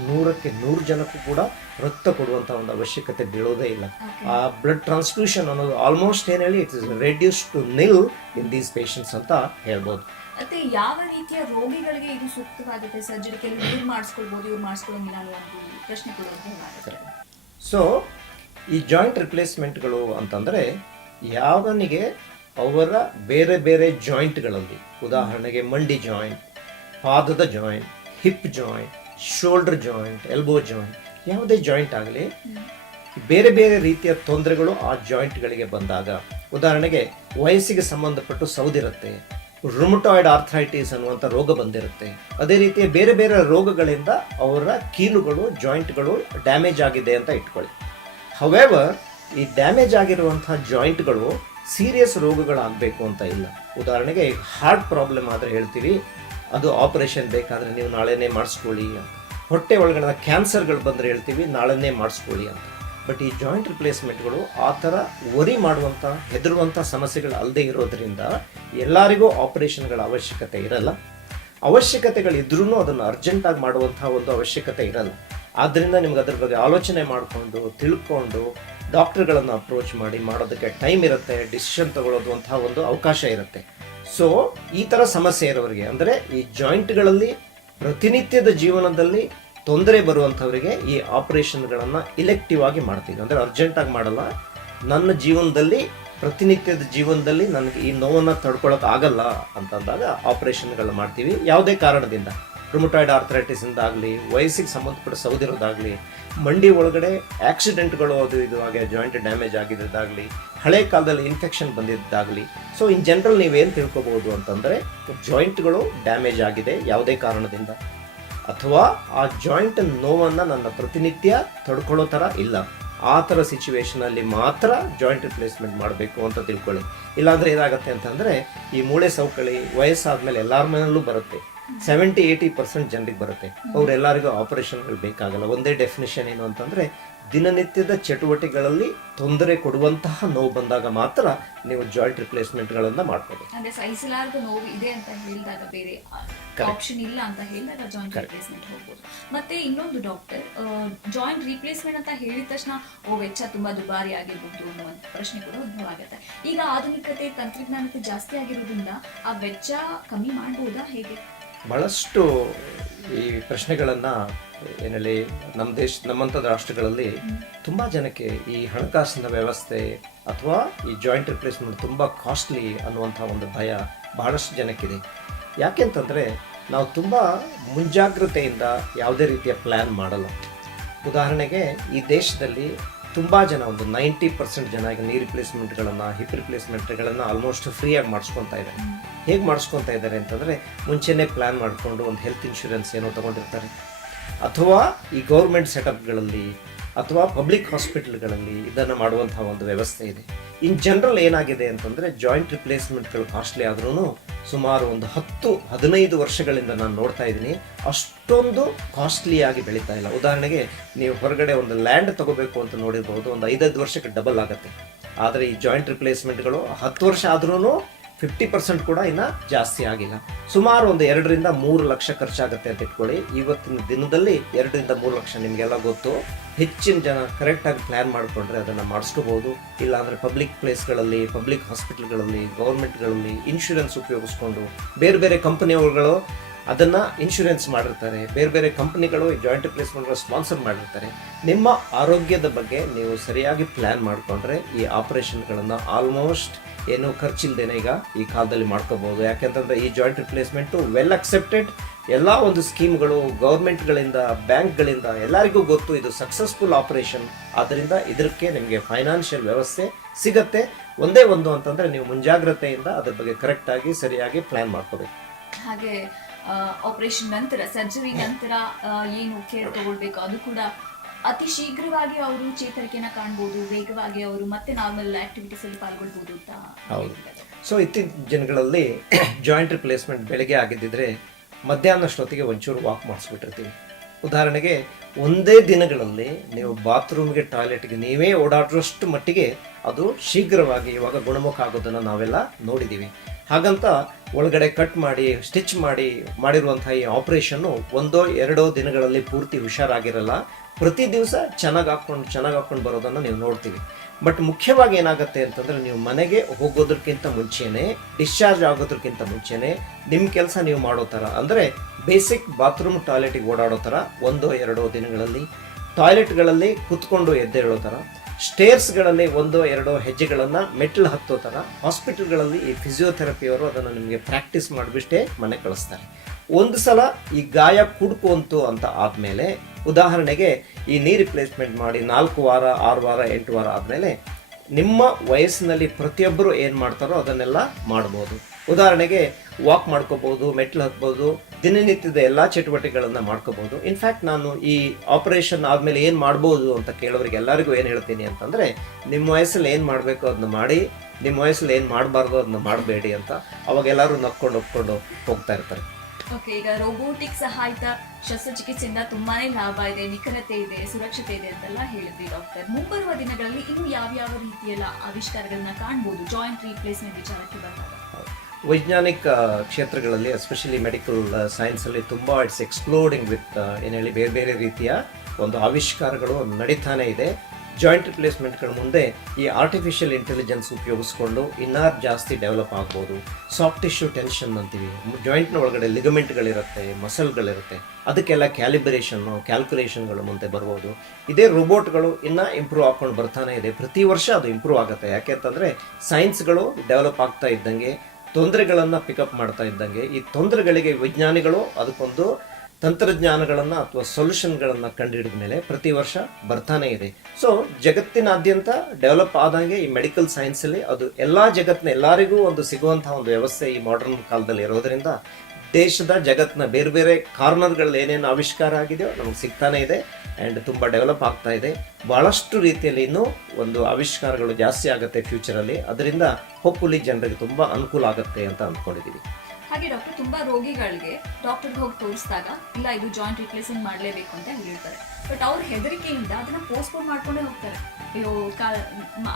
100ಕ್ಕೆ 100 ಜನಕ್ಕೂ ಕೂಡ ರಕ್ತ ಕೊಡುವಂಥ ಒಂದು ಅವಶ್ಯಕತೆ ಬೀಳೋದೇ ಇಲ್ಲ. ಆ ಬ್ಲಡ್ ಟ್ರಾನ್ಸ್ಫ್ಯೂಷನ್ ಅನ್ನೋದು ಆಲ್ಮೋಸ್ಟ್ ಏನು ಹೇಳಿ it is reduce to nil in these patients ಅಂತ ಹೇಳ್ಬೋದು. ಮತ್ತೆ ಯಾವ ರೀತಿಯ ರೋಗಿಗಳಿಗೆ ಇದು ಸೂಕ್ತವಾಗುತ್ತೆ? ಸರ್ಜರಿ ಕೆಲವು ಇವ್ರು ಮಾಡಿಸ್ಕೊಳ್ಬೋದು, ಇವ್ರು ಮಾಡಿಸ್ಕೊಳ್ಳೋಂಗಿಲ್ಲ ಅನ್ನೋ ಒಂದು ಪ್ರಶ್ನೆ ಕೂಡ. ಸೊ ಈ ಜಾಯಿಂಟ್ ರಿಪ್ಲೇಸ್ಮೆಂಟ್ಗಳು ಅಂತಂದರೆ ಯಾವನಿಗೆ ಅವರ ಬೇರೆ ಬೇರೆ ಜಾಯಿಂಟ್ಗಳಲ್ಲಿ, ಉದಾಹರಣೆಗೆ ಮಂಡಿ ಜಾಯಿಂಟ್, ಪಾದದ joint, hip joint, shoulder joint, elbow joint, ಯಾವುದೇ ಜಾಯಿಂಟ್ ಆಗಲಿ ಬೇರೆ ಬೇರೆ ರೀತಿಯ ತೊಂದರೆಗಳು ಆ ಜಾಯಿಂಟ್ಗಳಿಗೆ ಬಂದಾಗ, ಉದಾಹರಣೆಗೆ ವಯಸ್ಸಿಗೆ ಸಂಬಂಧಪಟ್ಟು ಸೌದಿರುತ್ತೆ, ರುಮಟಾಯ್ಡ್ ಆರ್ಥರೈಟಿಸ್ ಅನ್ನುವಂಥ ರೋಗ ಬಂದಿರುತ್ತೆ. ಅದೇ ರೀತಿಯ ಬೇರೆ ಬೇರೆ ರೋಗಗಳಿಂದ ಅವರ ಕೀಲುಗಳು, ಜಾಯಿಂಟ್ಗಳು ಡ್ಯಾಮೇಜ್ ಆಗಿದೆ ಅಂತ ಇಟ್ಕೊಳ್ಳಿ. ಹವೆವರ್ ಈ ಡ್ಯಾಮೇಜ್ ಆಗಿರುವಂತಹ ಜಾಯಿಂಟ್ಗಳು ಸೀರಿಯಸ್ ರೋಗಗಳಾಗಬೇಕು ಅಂತ ಇಲ್ಲ. ಉದಾಹರಣೆಗೆ ಹಾರ್ಟ್ ಪ್ರಾಬ್ಲಮ್ ಆದರೆ ಹೇಳ್ತೀವಿ ಅದು ಆಪರೇಷನ್ ಬೇಕಾದರೆ ನೀವು ನಾಳೆನೇ ಮಾಡಿಸ್ಕೊಳ್ಳಿ ಅಂತ. ಹೊಟ್ಟೆ ಒಳಗಡೆ ಕ್ಯಾನ್ಸರ್ಗಳು ಬಂದರೆ ಹೇಳ್ತೀವಿ ನಾಳೆನೇ ಮಾಡಿಸ್ಕೊಳ್ಳಿ ಅಂತ. ಬಟ್ ಈ ಜಾಯಿಂಟ್ ರಿಪ್ಲೇಸ್ಮೆಂಟ್ಗಳು ಆ ಥರ ವರಿ ಮಾಡುವಂಥ, ಹೆದರುವಂಥ ಸಮಸ್ಯೆಗಳು ಅಲ್ಲದೆ ಇರೋದ್ರಿಂದ ಎಲ್ಲರಿಗೂ ಆಪರೇಷನ್ಗಳ ಅವಶ್ಯಕತೆ ಇರಲ್ಲ. ಅವಶ್ಯಕತೆಗಳಿದ್ರೂ ಅದನ್ನು ಅರ್ಜೆಂಟಾಗಿ ಮಾಡುವಂಥ ಒಂದು ಅವಶ್ಯಕತೆ ಇರಲ್ಲ. ಆದ್ದರಿಂದ ನಿಮ್ಗೆ ಅದ್ರ ಬಗ್ಗೆ ಆಲೋಚನೆ ಮಾಡಿಕೊಂಡು ತಿಳ್ಕೊಂಡು ಡಾಕ್ಟರ್ಗಳನ್ನು ಅಪ್ರೋಚ್ ಮಾಡಿ ಮಾಡೋದಕ್ಕೆ ಟೈಮ್ ಇರುತ್ತೆ, ಡಿಸಿಷನ್ ತಗೊಳ್ಳೋದು ಅಂತಹ ಒಂದು ಅವಕಾಶ ಇರುತ್ತೆ. ಸೊ ಈ ಥರ ಸಮಸ್ಯೆ ಇರೋರಿಗೆ, ಅಂದರೆ ಈ ಜಾಯಿಂಟ್ಗಳಲ್ಲಿ ಪ್ರತಿನಿತ್ಯದ ಜೀವನದಲ್ಲಿ ತೊಂದರೆ ಬರುವಂಥವರಿಗೆ ಈ ಆಪರೇಷನ್ಗಳನ್ನು ಇಲೆಕ್ಟಿವ್ ಆಗಿ ಮಾಡ್ತೀವಿ. ಅಂದರೆ ಅರ್ಜೆಂಟಾಗಿ ಮಾಡಲ್ಲ. ನನ್ನ ಜೀವನದಲ್ಲಿ, ಪ್ರತಿನಿತ್ಯದ ಜೀವನದಲ್ಲಿ ನನಗೆ ಈ ನೋವನ್ನು ತಡ್ಕೊಳ್ಳೋಕೆ ಆಗಲ್ಲ ಅಂತಂದಾಗ ಆಪರೇಷನ್ಗಳು ಮಾಡ್ತೀವಿ. ಯಾವುದೇ ಕಾರಣದಿಂದ, ರುಮಟಾಯ್ಡ್ ಆರ್ಥರೈಟಿಸ್ ಇಂದಾಗಲಿ, ವಯಸ್ಸಿಗೆ ಸಂಬಂಧಪಟ್ಟ ಸೌದಿರೋದಾಗಲಿ, ಮಂಡಿ ಒಳಗಡೆ ಆಕ್ಸಿಡೆಂಟ್ಗಳು ಅದು ಇದು ಹಾಗೆ ಜಾಯಿಂಟ್ ಡ್ಯಾಮೇಜ್ ಆಗಿರೋದಾಗಲಿ, ಹಳೆ ಕಾಲದಲ್ಲಿ ಇನ್ಫೆಕ್ಷನ್ ಬಂದಿದ್ದಾಗಲಿ. ಸೊ ಇನ್ ಜನರಲ್ ನೀವೇನು ತಿಳ್ಕೊಬಹುದು ಅಂತಂದರೆ ಜಾಯಿಂಟ್ಗಳು ಡ್ಯಾಮೇಜ್ ಆಗಿದೆ ಯಾವುದೇ ಕಾರಣದಿಂದ, ಅಥವಾ ಆ ಜಾಯಿಂಟ್ ನೋವನ್ನು ನನ್ನ ಪ್ರತಿನಿತ್ಯ ತಡ್ಕೊಳ್ಳೋ ಥರ ಇಲ್ಲ, ಆ ಥರ ಸಿಚುವೇಶನಲ್ಲಿ ಮಾತ್ರ ಜಾಯಿಂಟ್ ರಿಪ್ಲೇಸ್ಮೆಂಟ್ ಮಾಡಬೇಕು ಅಂತ ತಿಳ್ಕೊಳ್ಳಿ. ಇಲ್ಲಾಂದರೆ ಏನಾಗುತ್ತೆ ಅಂತಂದರೆ ಈ ಮೂಳೆ ಸೌಕಳಿ ವಯಸ್ಸಾದ್ಮೇಲೆ ಎಲ್ಲರ ಮನೆಯಲ್ಲೂ ಬರುತ್ತೆ. 70-80% ಜನರಿಗೆ ಬರುತ್ತೆ. ಅವರೆಲ್ಲರಿಗೂ ಆಪರೇಷನ್ಗಳು ಬೇಕಾಗಲ್ಲ. ಒಂದೇ ಡೆಫಿನಿಷನ್ ಏನು ಅಂತಂದರೆ ದಿನನಿತ್ಯದ ಚಟುವಟಿಕೆಗಳಲ್ಲಿ ತೊಂದರೆ ಕೊಡುವಂತಹ ನೋವು ಬಂದಾಗ ಮಾತ್ರ ನೀವು ಜಾಯಿಂಟ್ ರಿಪ್ಲೇಸ್ಮೆಂಟ್ಗಳನ್ನು ಮಾಡ್ಕೋಬೇಕು. ಅಂದ್ರೆ ಸಹಿಸಲಾರದ ನೋವು ಇದೆ ಅಂತ ಹೇಳಿದಾಗ ಬೇರೆ ಆಪ್ಷನ್ ಇಲ್ಲ ಅಂತ ಹೇಳಿದಾಗ ಜಾಯಿಂಟ್ ರಿಪ್ಲೇಸ್ಮೆಂಟ್ ಹೋಗ್ಬೋದು. ಮತ್ತೆ ಇನ್ನೊಂದು ಡಾಕ್ಟರ್, ಜಾಯಿಂಟ್ ರಿಪ್ಲೇಸ್ಮೆಂಟ್ ಅಂತ ಹೇಳಿದ ತಕ್ಷಣ ವೆಚ್ಚ ತುಂಬಾ ದುಬಾರಿ ಆಗಿರ್ಬೋದು ಅನ್ನುವಂಥ ಪ್ರಶ್ನೆ ಕೂಡ ಉದ್ಭವ ಆಗುತ್ತೆ. ಈಗ ಆಧುನಿಕತೆ ತಂತ್ರಜ್ಞಾನಕ್ಕೆ ಜಾಸ್ತಿ ಆಗಿರೋದ್ರಿಂದ ಆ ವೆಚ್ಚ ಕಮ್ಮಿ ಮಾಡ್ಬೋದಾ, ಹೇಗೆ? ಬಹಳಷ್ಟು ಈ ಪ್ರಶ್ನೆಗಳನ್ನು ಏನಲ್ಲಿ ನಮ್ಮಂಥ ರಾಷ್ಟ್ರಗಳಲ್ಲಿ ತುಂಬ ಜನಕ್ಕೆ ಈ ಹಣಕಾಸಿನ ವ್ಯವಸ್ಥೆ ಅಥವಾ ಈ ಜಾಯಿಂಟ್ ರಿಪ್ಲೇಸ್ಮೆಂಟ್ ತುಂಬ ಕಾಸ್ಟ್ಲಿ ಅನ್ನುವಂಥ ಒಂದು ಭಯ ಬಹಳಷ್ಟು ಜನಕ್ಕಿದೆ. ಯಾಕೆಂತಂದರೆ ನಾವು ತುಂಬ ಮುಂಜಾಗ್ರತೆಯಿಂದ ಯಾವುದೇ ರೀತಿಯ ಪ್ಲ್ಯಾನ್ ಮಾಡಲ್ಲ. ಉದಾಹರಣೆಗೆ ಈ ದೇಶದಲ್ಲಿ ತುಂಬ ಜನ, ಒಂದು 90% ಜನ ಈಗ ನೀ ರಿಪ್ಲೇಸ್ಮೆಂಟ್ಗಳನ್ನು, ಹಿಪ್ ರಿಪ್ಲೇಸ್ಮೆಂಟ್ಗಳನ್ನು ಆಲ್ಮೋಸ್ಟ್ ಫ್ರೀಯಾಗಿ ಮಾಡಿಸ್ಕೊತಾ ಇದ್ದಾರೆ. ಹೇಗೆ ಮಾಡಿಸ್ಕೊತಾ ಇದ್ದಾರೆ ಅಂತಂದರೆ, ಮುಂಚೆನೇ ಪ್ಲ್ಯಾನ್ ಮಾಡಿಕೊಂಡು ಒಂದು ಹೆಲ್ತ್ ಇನ್ಶೂರೆನ್ಸ್ ಏನೋ ತೊಗೊಂಡಿರ್ತಾರೆ, ಅಥವಾ ಈ ಗೌರ್ಮೆಂಟ್ ಸೆಟಪ್ಗಳಲ್ಲಿ ಅಥವಾ ಪಬ್ಲಿಕ್ ಹಾಸ್ಪಿಟಲ್ಗಳಲ್ಲಿ ಇದನ್ನು ಮಾಡುವಂಥ ಒಂದು ವ್ಯವಸ್ಥೆ ಇದೆ. ಇನ್ ಜನರಲ್ ಏನಾಗಿದೆ ಅಂತಂದರೆ, ಜಾಯಿಂಟ್ ರಿಪ್ಲೇಸ್ಮೆಂಟ್ಗಳು ಕಾಸ್ಟ್ಲಿ ಆದ್ರೂ ಸುಮಾರು ಒಂದು 10-15 ವರ್ಷಗಳಿಂದ ನಾನು ನೋಡ್ತಾ ಇದ್ದೀನಿ, ಅಷ್ಟೊಂದು ಕಾಸ್ಟ್ಲಿಯಾಗಿ ಬೆಳೀತಾ ಇಲ್ಲ. ಉದಾಹರಣೆಗೆ ನೀವು ಹೊರಗಡೆ ಒಂದು ಲ್ಯಾಂಡ್ ತಗೋಬೇಕು ಅಂತ ನೋಡಿರ್ಬೋದು, ಒಂದು 5-5 ವರ್ಷಕ್ಕೆ ಡಬಲ್ ಆಗುತ್ತೆ. ಆದರೆ ಈ ಜಾಯಿಂಟ್ ರಿಪ್ಲೇಸ್ಮೆಂಟ್ಗಳು 10 ವರ್ಷ ಆದ್ರೂ 50% ಕೂಡ ಇನ್ನೂ ಜಾಸ್ತಿ ಆಗಿಲ್ಲ. ಸುಮಾರು ಒಂದು 2-3 ಲಕ್ಷ ಖರ್ಚಾಗುತ್ತೆ ಅಂತ ಇಟ್ಕೊಳ್ಳಿ. ಇವತ್ತಿನ ದಿನದಲ್ಲಿ 2-3 ಲಕ್ಷ ನಿಮಗೆಲ್ಲ ಗೊತ್ತು. ಹೆಚ್ಚಿನ ಜನ ಕರೆಕ್ಟಾಗಿ ಪ್ಲ್ಯಾನ್ ಮಾಡಿಕೊಂಡ್ರೆ ಅದನ್ನು ಮಾಡಿಸ್ಕೋಬೋದು. ಇಲ್ಲಾಂದರೆ ಪಬ್ಲಿಕ್ ಪ್ಲೇಸ್ಗಳಲ್ಲಿ, ಪಬ್ಲಿಕ್ ಹಾಸ್ಪಿಟಲ್ಗಳಲ್ಲಿ, ಗೌರ್ಮೆಂಟ್ಗಳಲ್ಲಿ ಇನ್ಶೂರೆನ್ಸ್ ಉಪಯೋಗಿಸ್ಕೊಂಡು ಬೇರೆ ಬೇರೆ ಕಂಪನಿಯವರು ಅದನ್ನು ಇನ್ಶೂರೆನ್ಸ್ ಮಾಡಿರ್ತಾರೆ, ಬೇರೆ ಬೇರೆ ಕಂಪನಿಗಳು ಜಾಯಿಂಟ್ ರಿಪ್ಲೇಸ್ಮೆಂಟ್ಗಳು ಸ್ಪಾನ್ಸರ್ ಮಾಡಿರ್ತಾರೆ. ನಿಮ್ಮ ಆರೋಗ್ಯದ ಬಗ್ಗೆ ನೀವು ಸರಿಯಾಗಿ ಪ್ಲ್ಯಾನ್ ಮಾಡಿಕೊಂಡ್ರೆ ಈ ಆಪರೇಷನ್ಗಳನ್ನು ಆಲ್ಮೋಸ್ಟ್ ಏನು ಖರ್ಚಿಲ್ದೇನೆ ಈಗ ಈ ಕಾಲದಲ್ಲಿ ಮಾಡ್ಕೋಬೋದು. ಯಾಕೆಂತಂದರೆ ಈ ಜಾಯಿಂಟ್ ರಿಪ್ಲೇಸ್ಮೆಂಟು ವೆಲ್ ಅಕ್ಸೆಪ್ಟೆಡ್. ಎಲ್ಲ ಒಂದು ಸ್ಕೀಮ್ಗಳು ಗೌರ್ಮೆಂಟ್ಗಳಿಂದ, ಬ್ಯಾಂಕ್ಗಳಿಂದ ಎಲ್ಲರಿಗೂ ಗೊತ್ತು ಇದು ಸಕ್ಸಸ್ಫುಲ್ ಆಪರೇಷನ್. ಆದ್ದರಿಂದ ಇದಕ್ಕೆ ನಿಮಗೆ ಫೈನಾನ್ಷಿಯಲ್ ವ್ಯವಸ್ಥೆ ಸಿಗತ್ತೆ. ಒಂದೇ ಒಂದು ಅಂತಂದರೆ ನೀವು ಮುಂಜಾಗ್ರತೆಯಿಂದ ಅದ್ರ ಬಗ್ಗೆ ಕರೆಕ್ಟಾಗಿ ಸರಿಯಾಗಿ ಪ್ಲ್ಯಾನ್ ಮಾಡ್ಕೋಬೇಕು. ಹಾಗೆ ಆಪರೇಷನ್ ನಂತರ, ಸರ್ಜರಿ ನಂತರ ಏನು ಕೇರ್ ತಗೊಳ್ಬೇಕು ಅದು ಕೂಡ ಅತಿ ಶೀಘ್ರವಾಗಿ ಅವರು ಚೇತರಿಕೆನ ಕಾಣ್ಬೋದು, ವೇಗವಾಗಿ ಅವರು ಮತ್ತೆ ನಾರ್ಮಲ್ ಆಕ್ಟಿವಿಟೀಸ್ ಅಲ್ಲಿ ಪಾಲ್ಗೊಳ್ಬೋದು ಅಂತ. ಹೌದು. ಸೊ ಇತ್ತೀಚಿನ ಜನಗಳಲ್ಲಿ ಜಾಯಿಂಟ್ ರಿಪ್ಲೇಸ್ಮೆಂಟ್ ಬೆಳಗ್ಗೆ ಆಗಿದ್ದಿದ್ರೆ ಮಧ್ಯಾಹ್ನಷ್ಟೊತ್ತಿಗೆ ಒಂಚೂರು ವಾಕ್ ಮಾಡಿಸ್ಬಿಟ್ಟಿರ್ತೀವಿ. ಉದಾಹರಣೆಗೆ ಒಂದೇ ದಿನಗಳಲ್ಲಿ ನೀವು ಬಾತ್ರೂಮ್ಗೆ, ಟಾಯ್ಲೆಟ್ಗೆ ನೀವೇ ಓಡಾಡುವಷ್ಟು ಮಟ್ಟಿಗೆ ಅದು ಶೀಘ್ರವಾಗಿ ಇವಾಗ ಗುಣಮುಖ ಆಗೋದನ್ನು ನಾವೆಲ್ಲ ನೋಡಿದ್ದೀವಿ. ಹಾಗಂತ ಒಳಗಡೆ ಕಟ್ ಮಾಡಿ ಸ್ಟಿಚ್ ಮಾಡಿರುವಂಥ ಈ ಆಪರೇಷನ್ನು 1-2 ದಿನಗಳಲ್ಲಿ ಪೂರ್ತಿ ಹುಷಾರಾಗಿರಲ್ಲ. ಪ್ರತಿ ದಿವಸ ಚೆನ್ನಾಗಿ ಹಾಕ್ಕೊಂಡು ಬರೋದನ್ನು ನೀವು ನೋಡ್ತೀವಿ. ಬಟ್ ಮುಖ್ಯವಾಗಿ ಏನಾಗುತ್ತೆ ಅಂತಂದರೆ, ನೀವು ಮನೆಗೆ ಹೋಗೋದಕ್ಕಿಂತ ಮುಂಚೆನೇ, ಡಿಸ್ಚಾರ್ಜ್ ಆಗೋದಕ್ಕಿಂತ ಮುಂಚೆನೇ ನಿಮ್ಮ ಕೆಲಸ ನೀವು ಮಾಡೋ ಥರ, ಅಂದರೆ ಬೇಸಿಕ್ ಬಾತ್ರೂಮ್ ಟಾಯ್ಲೆಟಿಗೆ ಓಡಾಡೋ ಥರ 1-2 ದಿನಗಳಲ್ಲಿ, ಟಾಯ್ಲೆಟ್ಗಳಲ್ಲಿ ಕುತ್ಕೊಂಡು ಎದ್ದೇಳೋ ಥರ, ಸ್ಟೇರ್ಸ್ಗಳಲ್ಲಿ 1-2 ಹೆಜ್ಜೆಗಳನ್ನು ಮೆಟ್ಲು ಹತ್ತೋ ಥರ, ಹಾಸ್ಪಿಟಲ್ಗಳಲ್ಲಿ ಈ ಫಿಸಿಯೋಥೆರಪಿಯವರು ಅದನ್ನು ನಿಮಗೆ ಪ್ರಾಕ್ಟೀಸ್ ಮಾಡಿಬಿಟ್ಟೇ ಮನೆ ಕಳಿಸ್ತಾರೆ. ಒಂದು ಸಲ ಈ ಗಾಯ ಕುಡ್ಕೊಂತು ಅಂತ ಆದಮೇಲೆ, ಉದಾಹರಣೆಗೆ ಈ ನೀ ರಿಪ್ಲೇಸ್ಮೆಂಟ್ ಮಾಡಿ 4 ವಾರ, 6 ವಾರ, 8 ವಾರ ಆದಮೇಲೆ ನಿಮ್ಮ ವಯಸ್ಸಿನಲ್ಲಿ ಪ್ರತಿಯೊಬ್ಬರು ಏನು ಮಾಡ್ತಾರೋ ಅದನ್ನೆಲ್ಲ ಮಾಡ್ಬೋದು. ಉದಾಹರಣೆಗೆ ವಾಕ್ ಮಾಡ್ಕೋಬೋದು, ಮೆಟ್ಲು ಹತ್ಬೋದು, ದಿನನಿತ್ಯದ ಎಲ್ಲ ಚಟುವಟಿಕೆಗಳನ್ನು ಮಾಡ್ಕೋಬೋದು. ಇನ್ಫ್ಯಾಕ್ಟ್ ನಾನು ಈ ಆಪರೇಷನ್ ಆದಮೇಲೆ ಏನು ಮಾಡ್ಬೋದು ಅಂತ ಕೇಳೋರಿಗೆ ಎಲ್ಲರಿಗೂ ಏನು ಹೇಳ್ತೀನಿ ಅಂತಂದರೆ, ನಿಮ್ಮ ವಯಸ್ಸಲ್ಲಿ ಏನು ಮಾಡಬೇಕು ಅದನ್ನ ಮಾಡಿ, ನಿಮ್ಮ ವಯಸ್ಸಲ್ಲಿ ಏನು ಮಾಡಬಾರ್ದು ಅದನ್ನ ಮಾಡಬೇಡಿ ಅಂತ. ಅವಾಗ ಎಲ್ಲರೂ ನಕ್ಕೊಂಡು ಒಪ್ಕೊಂಡು ಹೋಗ್ತಾ ಇರ್ತಾರೆ. ಓಕೆ, ಈಗ ರೋಬೋಟಿಕ್ ಸಹಾಯಿತ ಶಸ್ತ್ರಚಿಕಿತ್ಸೆಯಿಂದ ತುಂಬಾನೇ ಲಾಭ ಇದೆ, ನಿಖರತೆ ಇದೆ, ಸುರಕ್ಷತೆ ಇದೆ ಅಂತೆಲ್ಲ ಹೇಳಿದ್ವಿ ಡಾಕ್ಟರ್. ಮುಂಬರುವ ದಿನಗಳಲ್ಲಿ ಇನ್ನು ಯಾವ ರೀತಿಯೆಲ್ಲ ಆವಿಷ್ಕಾರಗಳನ್ನ ಕಾಣ್ಬೋದು ಜಾಯಿಂಟ್ ರೀಪ್ಲೇಸ್ಮೆಂಟ್ ವಿಚಾರಕ್ಕೆ ಬಂದಾಗ? ವೈಜ್ಞಾನಿಕ ಕ್ಷೇತ್ರಗಳಲ್ಲಿ, ಎಸ್ಪೆಷಲಿ ಮೆಡಿಕಲ್ ಸೈನ್ಸಲ್ಲಿ ತುಂಬ ಇಟ್ಸ್ ಎಕ್ಸ್ಪ್ಲೋಡಿಂಗ್ ವಿತ್ ಏನು ಹೇಳಿ ಬೇರೆ ಬೇರೆ ರೀತಿಯ ಒಂದು ಆವಿಷ್ಕಾರಗಳು ನಡೀತಾನೆ ಇದೆ. ಜಾಯಿಂಟ್ ರಿಪ್ಲೇಸ್ಮೆಂಟ್ಗಳ ಮುಂದೆ ಈ ಆರ್ಟಿಫಿಷಿಯಲ್ ಇಂಟೆಲಿಜೆನ್ಸ್ ಉಪಯೋಗಿಸ್ಕೊಂಡು ಇನ್ನೂ ಜಾಸ್ತಿ ಡೆವಲಪ್ ಆಗ್ಬೋದು. ಸಾಫ್ಟ್ ಟಿಶ್ಯೂ ಟೆನ್ಷನ್ ಅಂತೀವಿ, ಜಾಯಿಂಟ್ನ ಒಳಗಡೆ ಲಿಗಮೆಂಟ್ಗಳಿರುತ್ತೆ, ಮಸಲ್ಗಳಿರುತ್ತೆ, ಅದಕ್ಕೆಲ್ಲ ಕ್ಯಾಲ್ಕುಲೇಷನ್ಗಳು ಮುಂದೆ ಬರ್ಬೋದು. ಇದೇ ರೋಬೋಟ್ಗಳು ಇನ್ನೂ ಇಂಪ್ರೂವ್ ಆಗ್ಕೊಂಡು ಬರ್ತಾನೆ ಇದೆ. ಪ್ರತಿ ವರ್ಷ ಅದು ಇಂಪ್ರೂವ್ ಆಗುತ್ತೆ. ಯಾಕೆಂತಂದರೆ ಸೈನ್ಸ್ಗಳು ಡೆವಲಪ್ ಆಗ್ತಾ ಇದ್ದಂಗೆ, ತೊಂದರೆಗಳನ್ನು ಪಿಕಪ್ ಮಾಡ್ತಾ ಇದ್ದಂಗೆ, ಈ ತೊಂದರೆಗಳಿಗೆ ವಿಜ್ಞಾನಿಗಳು ಅದಕ್ಕೊಂದು ತಂತ್ರಜ್ಞಾನಗಳನ್ನು ಅಥವಾ ಸೊಲ್ಯೂಷನ್ಗಳನ್ನು ಕಂಡುಹಿಡಿದ ಮೇಲೆ ಪ್ರತಿ ವರ್ಷ ಬರ್ತಾನೆ ಇದೆ. ಸೊ ಜಗತ್ತಿನಾದ್ಯಂತ ಡೆವಲಪ್ ಆದಂಗೆ ಈ ಮೆಡಿಕಲ್ ಸೈನ್ಸಲ್ಲಿ ಅದು ಎಲ್ಲರಿಗೂ ಒಂದು ಸಿಗುವಂತಹ ಒಂದು ವ್ಯವಸ್ಥೆ ಈ ಮಾಡರ್ನ್ ಕಾಲದಲ್ಲಿ ಇರೋದರಿಂದ ದೇಶದ ಜಗತ್ತಿನ ಬೇರೆ ಬೇರೆ ಕಾರ್ನರ್ಗಳಲ್ಲಿ ಏನೇನು ಆವಿಷ್ಕಾರ ಆಗಿದೆಯೋ ನಮಗೆ ಸಿಗ್ತಾನೆ ಇದೆ ಆ್ಯಂಡ್ ತುಂಬ ಡೆವಲಪ್ ಆಗ್ತಾ ಇದೆ. ಭಾಳಷ್ಟು ರೀತಿಯಲ್ಲಿ ಇನ್ನೂ ಒಂದು ಆವಿಷ್ಕಾರಗಳು ಜಾಸ್ತಿ ಆಗುತ್ತೆ ಫ್ಯೂಚರಲ್ಲಿ. ಅದರಿಂದ ಹೋಪ್ಫುಲಿ ಜನರಿಗೆ ತುಂಬ ಅನುಕೂಲ ಆಗುತ್ತೆ ಅಂತ ಅಂದ್ಕೊಂಡಿದ್ದೀವಿ. ಹಾಗೆ ಡಾಕ್ಟರ್ ತುಂಬಾ ರೋಗಿಗಳಿಗೆ ಡಾಕ್ಟರ್ಗೆ ಹೋಗಿ ತೋರಿಸಿದಾಗ ಇಲ್ಲ ಇದು ಜಾಯಿಂಟ್ ರಿಪ್ಲೇಸ್ಮೆಂಟ್ ಮಾಡಲೇಬೇಕು ಅಂತ ಹೇಳಿರ್ತಾರೆ. ಬಟ್ ಅವ್ರ ಹೆದರಿಕೆಯಿಂದ ಅದನ್ನ ಪೋಸ್ಟ್ಪೋನ್ ಮಾಡ್ಕೊಂಡೇ ಹೋಗ್ತಾರೆ. ಅಯ್ಯೋ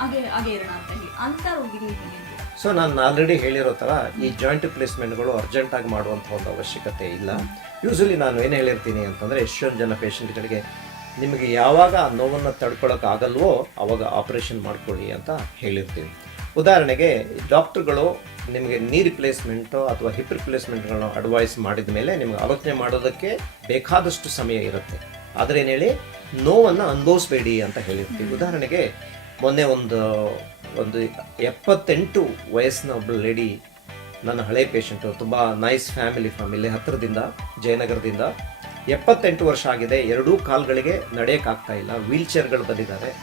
ಹಾಗೆ ಇರೋಣ ಅಂತ ಹೇಳಿ ಅಂತ ರೋಗಿಗಳಿಗೆ ಏನೇನು? ಸೊ ನಾನು ಆಲ್ರೆಡಿ ಹೇಳಿರೋ ಥರ ಈ ಜಾಯಿಂಟ್ ರಿಪ್ಲೇಸ್ಮೆಂಟ್ಗಳು ಅರ್ಜೆಂಟಾಗಿ ಮಾಡುವಂಥ ಒಂದು ಅವಶ್ಯಕತೆ ಇಲ್ಲ. ಯೂಶಲಿ ನಾನು ಏನು ಹೇಳಿರ್ತೀನಿ ಅಂತಂದರೆ, ಎಷ್ಟೊಂದು ಜನ ಪೇಷಂಟ್ಗಳಿಗೆ ನಿಮಗೆ ಯಾವಾಗ ಆ ನೋವನ್ನು ತಡ್ಕೊಳಕ್ಕಾಗಲ್ವೋ ಆವಾಗ ಆಪರೇಷನ್ ಮಾಡ್ಕೊಳ್ಳಿ ಅಂತ ಹೇಳಿರ್ತೀವಿ. ಉದಾಹರಣೆಗೆ ಡಾಕ್ಟ್ರುಗಳು ನಿಮಗೆ ನೀ ರಿಪ್ಲೇಸ್ಮೆಂಟು ಅಥವಾ ಹಿಪ್ ರಿಪ್ಲೇಸ್ಮೆಂಟ್ಗಳನ್ನ ಅಡ್ವೈಸ್ ಮಾಡಿದ ಮೇಲೆ ನಿಮ್ಗೆ ಆಲೋಚನೆ ಮಾಡೋದಕ್ಕೆ ಬೇಕಾದಷ್ಟು ಸಮಯ ಇರುತ್ತೆ. ಆದರೆ ಏನು ಹೇಳಿ, ನೋವನ್ನು ಅನುಭವಿಸ್ಬೇಡಿ ಅಂತ ಹೇಳಿರ್ತೀವಿ. ಉದಾಹರಣೆಗೆ ಮೊನ್ನೆ ಒಂದು 78 ವಯಸ್ಸಿನ ಒಬ್ಬಳು ಲೇಡಿ, ನನ್ನ ಹಳೆ ಪೇಷಂಟು, ತುಂಬ ನೈಸ್ ಫ್ಯಾಮಿಲಿ ಹತ್ತಿರದಿಂದ, ಜಯನಗರದಿಂದ, 78 ವರ್ಷ ಆಗಿದೆ, 2 ಕಾಲುಗಳಿಗೆ ನಡೆಯೋಕ್ಕಾಗ್ತಾ ಇಲ್ಲ, ವೀಲ್ ಚೇರ್ಗಳು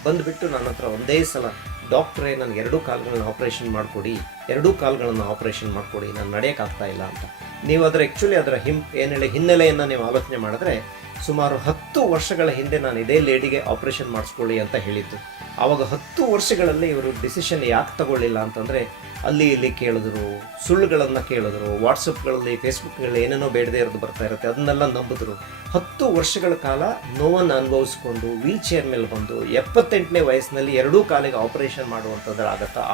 ಬಂದುಬಿಟ್ಟು ನನ್ನ ಹತ್ರ ಒಂದೇ ಸಲ, ಡಾಕ್ಟ್ರೇ ನನಗೆ 2 ಕಾಲುಗಳನ್ನ ಆಪ್ರೇಷನ್ ಮಾಡಿಕೊಡಿ, 2 ಕಾಲುಗಳನ್ನು ಆಪ್ರೇಷನ್ ಮಾಡಿಕೊಡಿ, ನಾನು ನಡೆಯೋಕ್ಕಾಗ್ತಾ ಇಲ್ಲ ಅಂತ. ನೀವು ಆ್ಯಕ್ಚುಲಿ ಅದರ ಹಿನ್ನೆಲೆಯನ್ನು ನೀವು ಆಲೋಚನೆ ಮಾಡಿದ್ರೆ, ಸುಮಾರು 10 ವರ್ಷಗಳ ಹಿಂದೆ ನಾನು ಇದೇ ಲೇಡಿಗೆ ಆಪರೇಷನ್ ಮಾಡಿಸ್ಕೊಳ್ಳಿ ಅಂತ ಹೇಳಿದ್ದು. ಆವಾಗ 10 ವರ್ಷಗಳಲ್ಲಿ ಇವರು ಡಿಸಿಷನ್ ಯಾಕೆ ತಗೊಳ್ಳಿಲ್ಲ ಅಂತಂದರೆ, ಅಲ್ಲಿ ಇಲ್ಲಿ ಕೇಳಿದ್ರು, ಸುಳ್ಳುಗಳನ್ನು ಕೇಳಿದ್ರು, ವಾಟ್ಸಪ್ಗಳಲ್ಲಿ ಫೇಸ್ಬುಕ್ಗಳಲ್ಲಿ ಏನೇನೋ ಬೇಡದೇ ಇರೋದು ಬರ್ತಾ ಇರುತ್ತೆ, ಅದನ್ನೆಲ್ಲ ನಂಬಿದ್ರು. 10 ವರ್ಷಗಳ ಕಾಲ ನೋವನ್ನು ಅನುಭವಿಸ್ಕೊಂಡು ವೀಲ್ ಚೇರ್ ಮೇಲೆ ಬಂದು 78ನೇ ವಯಸ್ಸಿನಲ್ಲಿ 2 ಕಾಲಿಗೆ ಆಪರೇಷನ್ ಮಾಡುವಂಥದ್ದು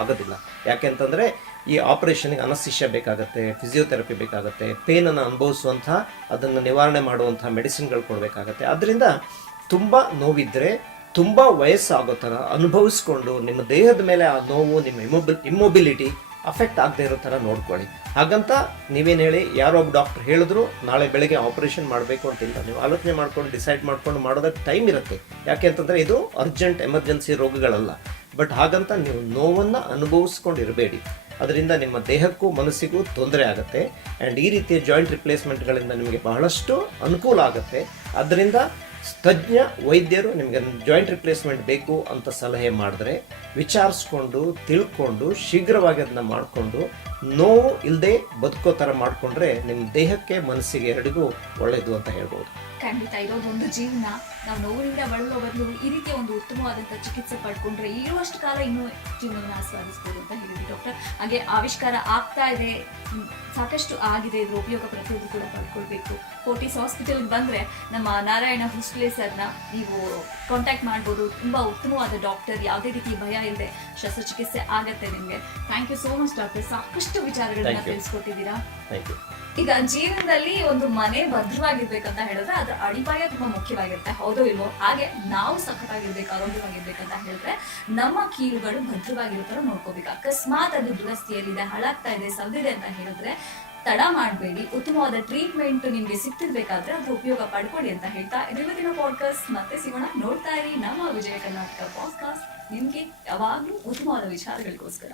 ಆಗೋದಿಲ್ಲ. ಯಾಕೆಂತಂದರೆ ಈ ಆಪರೇಷನ್ಗೆ ಅನಸ್ತಿಷ್ಯ ಬೇಕಾಗುತ್ತೆ, ಫಿಸಿಯೋಥೆರಪಿ ಬೇಕಾಗುತ್ತೆ, ಪೇನನ್ನು ಅನುಭವಿಸುವಂಥ, ಅದನ್ನು ನಿವಾರಣೆ ಮಾಡುವಂಥ ಮೆಡಿಸಿನ್ಗಳು ಕೊಡಬೇಕಾಗತ್ತೆ. ಆದ್ದರಿಂದ ತುಂಬ ನೋವಿದ್ದರೆ, ತುಂಬ ವಯಸ್ಸಾಗೋ ಥರ ಅನುಭವಿಸ್ಕೊಂಡು ನಿಮ್ಮ ದೇಹದ ಮೇಲೆ ಆ ನೋವು, ನಿಮ್ಮ ಇಮ್ಮೊಬಿಲಿಟಿ ಅಫೆಕ್ಟ್ ಆಗದೆ ಇರೋ ಥರ ನೋಡ್ಕೊಳ್ಳಿ. ಹಾಗಂತ ನೀವೇನು ಹೇಳಿ ಯಾರೋ ಒಬ್ಬ ಡಾಕ್ಟರ್ ಹೇಳಿದ್ರು ನಾಳೆ ಬೆಳಗ್ಗೆ ಆಪರೇಷನ್ ಮಾಡಬೇಕು ಅಂತಿಲ್ಲ. ನೀವು ಆಲೋಚನೆ ಮಾಡ್ಕೊಂಡು ಡಿಸೈಡ್ ಮಾಡ್ಕೊಂಡು ಮಾಡೋದಕ್ಕೆ ಟೈಮ್ ಇರುತ್ತೆ. ಯಾಕೆ ಅಂತಂದರೆ ಇದು ಅರ್ಜೆಂಟ್ ಎಮರ್ಜೆನ್ಸಿ ರೋಗಗಳಲ್ಲ. ಬಟ್ ಹಾಗಂತ ನೀವು ನೋವನ್ನು ಅನುಭವಿಸ್ಕೊಂಡು ಇರಬೇಡಿ. ಅದರಿಂದ ನಿಮ್ಮ ದೇಹಕ್ಕೂ ಮನಸ್ಸಿಗೂ ತೊಂದರೆ ಆಗುತ್ತೆ. ಆ್ಯಂಡ್ ಈ ರೀತಿಯ ಜಾಯಿಂಟ್ ರಿಪ್ಲೇಸ್ಮೆಂಟ್ಗಳಿಂದ ನಿಮಗೆ ಬಹಳಷ್ಟು ಅನುಕೂಲ ಆಗುತ್ತೆ. ಅದರಿಂದ ತಜ್ಞ ವೈದ್ಯರು ನಿಮಗೆ ಜಾಯಿಂಟ್ ರಿಪ್ಲೇಸ್ಮೆಂಟ್ ಬೇಕು ಅಂತ ಸಲಹೆ ಮಾಡಿದ್ರೆ ವಿಚಾರಿಸ್ಕೊಂಡು ತಿಳ್ಕೊಂಡು ಶೀಘ್ರವಾಗಿ ಅದನ್ನ ಮಾಡಿಕೊಂಡು ನೋವು ಇಲ್ಲದೆ ಬದುಕೋ ಥರ ಮಾಡಿಕೊಂಡ್ರೆ ನಿಮ್ಮ ದೇಹಕ್ಕೆ ಮನಸ್ಸಿಗೆ ಎರಡಿಗೂ ಒಳ್ಳೆಯದು ಅಂತ ಹೇಳ್ಬೋದು. ಖಂಡಿತ ಇರೋದೊಂದು ಜೀವನ. ನಾವು ನೋವಿನಿಂದ ಬಳಲೋ ಬದಲು ಈ ರೀತಿಯ ಒಂದು ಉತ್ತಮವಾದಂಥ ಚಿಕಿತ್ಸೆ ಪಡ್ಕೊಂಡ್ರೆ ಇರುವಷ್ಟು ಕಾಲ ಇನ್ನೂ ಜೀವನವನ್ನು ಆಸ್ವಾದಿಸ್ಬೋದು ಅಂತ ಹೇಳಿದ್ವಿ ಡಾಕ್ಟರ್. ಹಾಗೆ ಆವಿಷ್ಕಾರ ಆಗ್ತಾ ಇದೆ, ಸಾಕಷ್ಟು ಆಗಿದೆ, ಇದರ ಉಪಯೋಗ ಪ್ರತಿಯೊಬ್ಬರು ಕೂಡ ಪಡ್ಕೊಳ್ಬೇಕು. ಫೋರ್ಟಿಸ್ ಹಾಸ್ಪಿಟಲ್ಗೆ ಬಂದರೆ ನಮ್ಮ ನಾರಾಯಣ ಹುಸ್ಲೆ ಸರ್ನ ನೀವು ಕಾಂಟ್ಯಾಕ್ಟ್ ಮಾಡ್ಬೋದು. ತುಂಬ ಉತ್ತಮವಾದ ಡಾಕ್ಟರ್, ಯಾವುದೇ ರೀತಿ ಭಯ ಇಲ್ಲದೆ ಶಸ್ತ್ರಚಿಕಿತ್ಸೆ ಆಗತ್ತೆ ನಿಮಗೆ. Thank you so much doctor, ಸಾಕಷ್ಟು ವಿಚಾರಗಳನ್ನ ತಿಳಿಸ್ಕೊಟ್ಟಿದ್ದೀರಾ. ಈಗ ಜೀವನದಲ್ಲಿ ಒಂದು ಮನೆ ಭದ್ರವಾಗಿರ್ಬೇಕಂತ ಹೇಳಿದ್ರೆ ಅದರ ಅಡಿಪಾಯ ತುಂಬಾ ಮುಖ್ಯವಾಗಿರುತ್ತೆ, ಹೌದೋ ಇಲ್ವೋ? ಹಾಗೆ ನಾವು ಸಖತ್ತಾಗಿರ್ಬೇಕು, ಆರೋಗ್ಯವಾಗಿರ್ಬೇಕಂತ ಹೇಳಿದ್ರೆ ನಮ್ಮ ಕೀಲುಗಳು ಭದ್ರವಾಗಿರೋ ತರ ನೋಡ್ಕೋಬೇಕು. ಅಕಸ್ಮಾತ್ ಅದು ದುರಸ್ತಿಯಲ್ಲಿದೆ, ಹಾಳಾಗ್ತಾ ಇದೆ, ಸವ್ದಿದೆ ಅಂತ ಹೇಳಿದ್ರೆ ತಡ ಮಾಡಬೇಡಿ. ಉತ್ತಮವಾದ ಟ್ರೀಟ್ಮೆಂಟ್ ನಿಮ್ಗೆ ಸಿಗ್ತಿರ್ಬೇಕಾದ್ರೆ ಅದ್ರ ಉಪಯೋಗ ಪಡ್ಕೊಳ್ಳಿ ಅಂತ ಹೇಳ್ತಾ ಇವತ್ತಿನ ಪಾಡ್ಕಾಸ್ಟ್ ಮತ್ತೆ ಸಿಗೋಣ. ನೋಡ್ತಾ ಇರಿ ನಮ್ಮ ವಿಜಯ ಕರ್ನಾಟಕ ಪಾಡ್ಕಾಸ್ಟ್, ನಿಮ್ಗೆ ಯಾವಾಗ್ಲೂ ಉತ್ತಮವಾದ ವಿಚಾರಗಳಿಗೋಸ್ಕರ.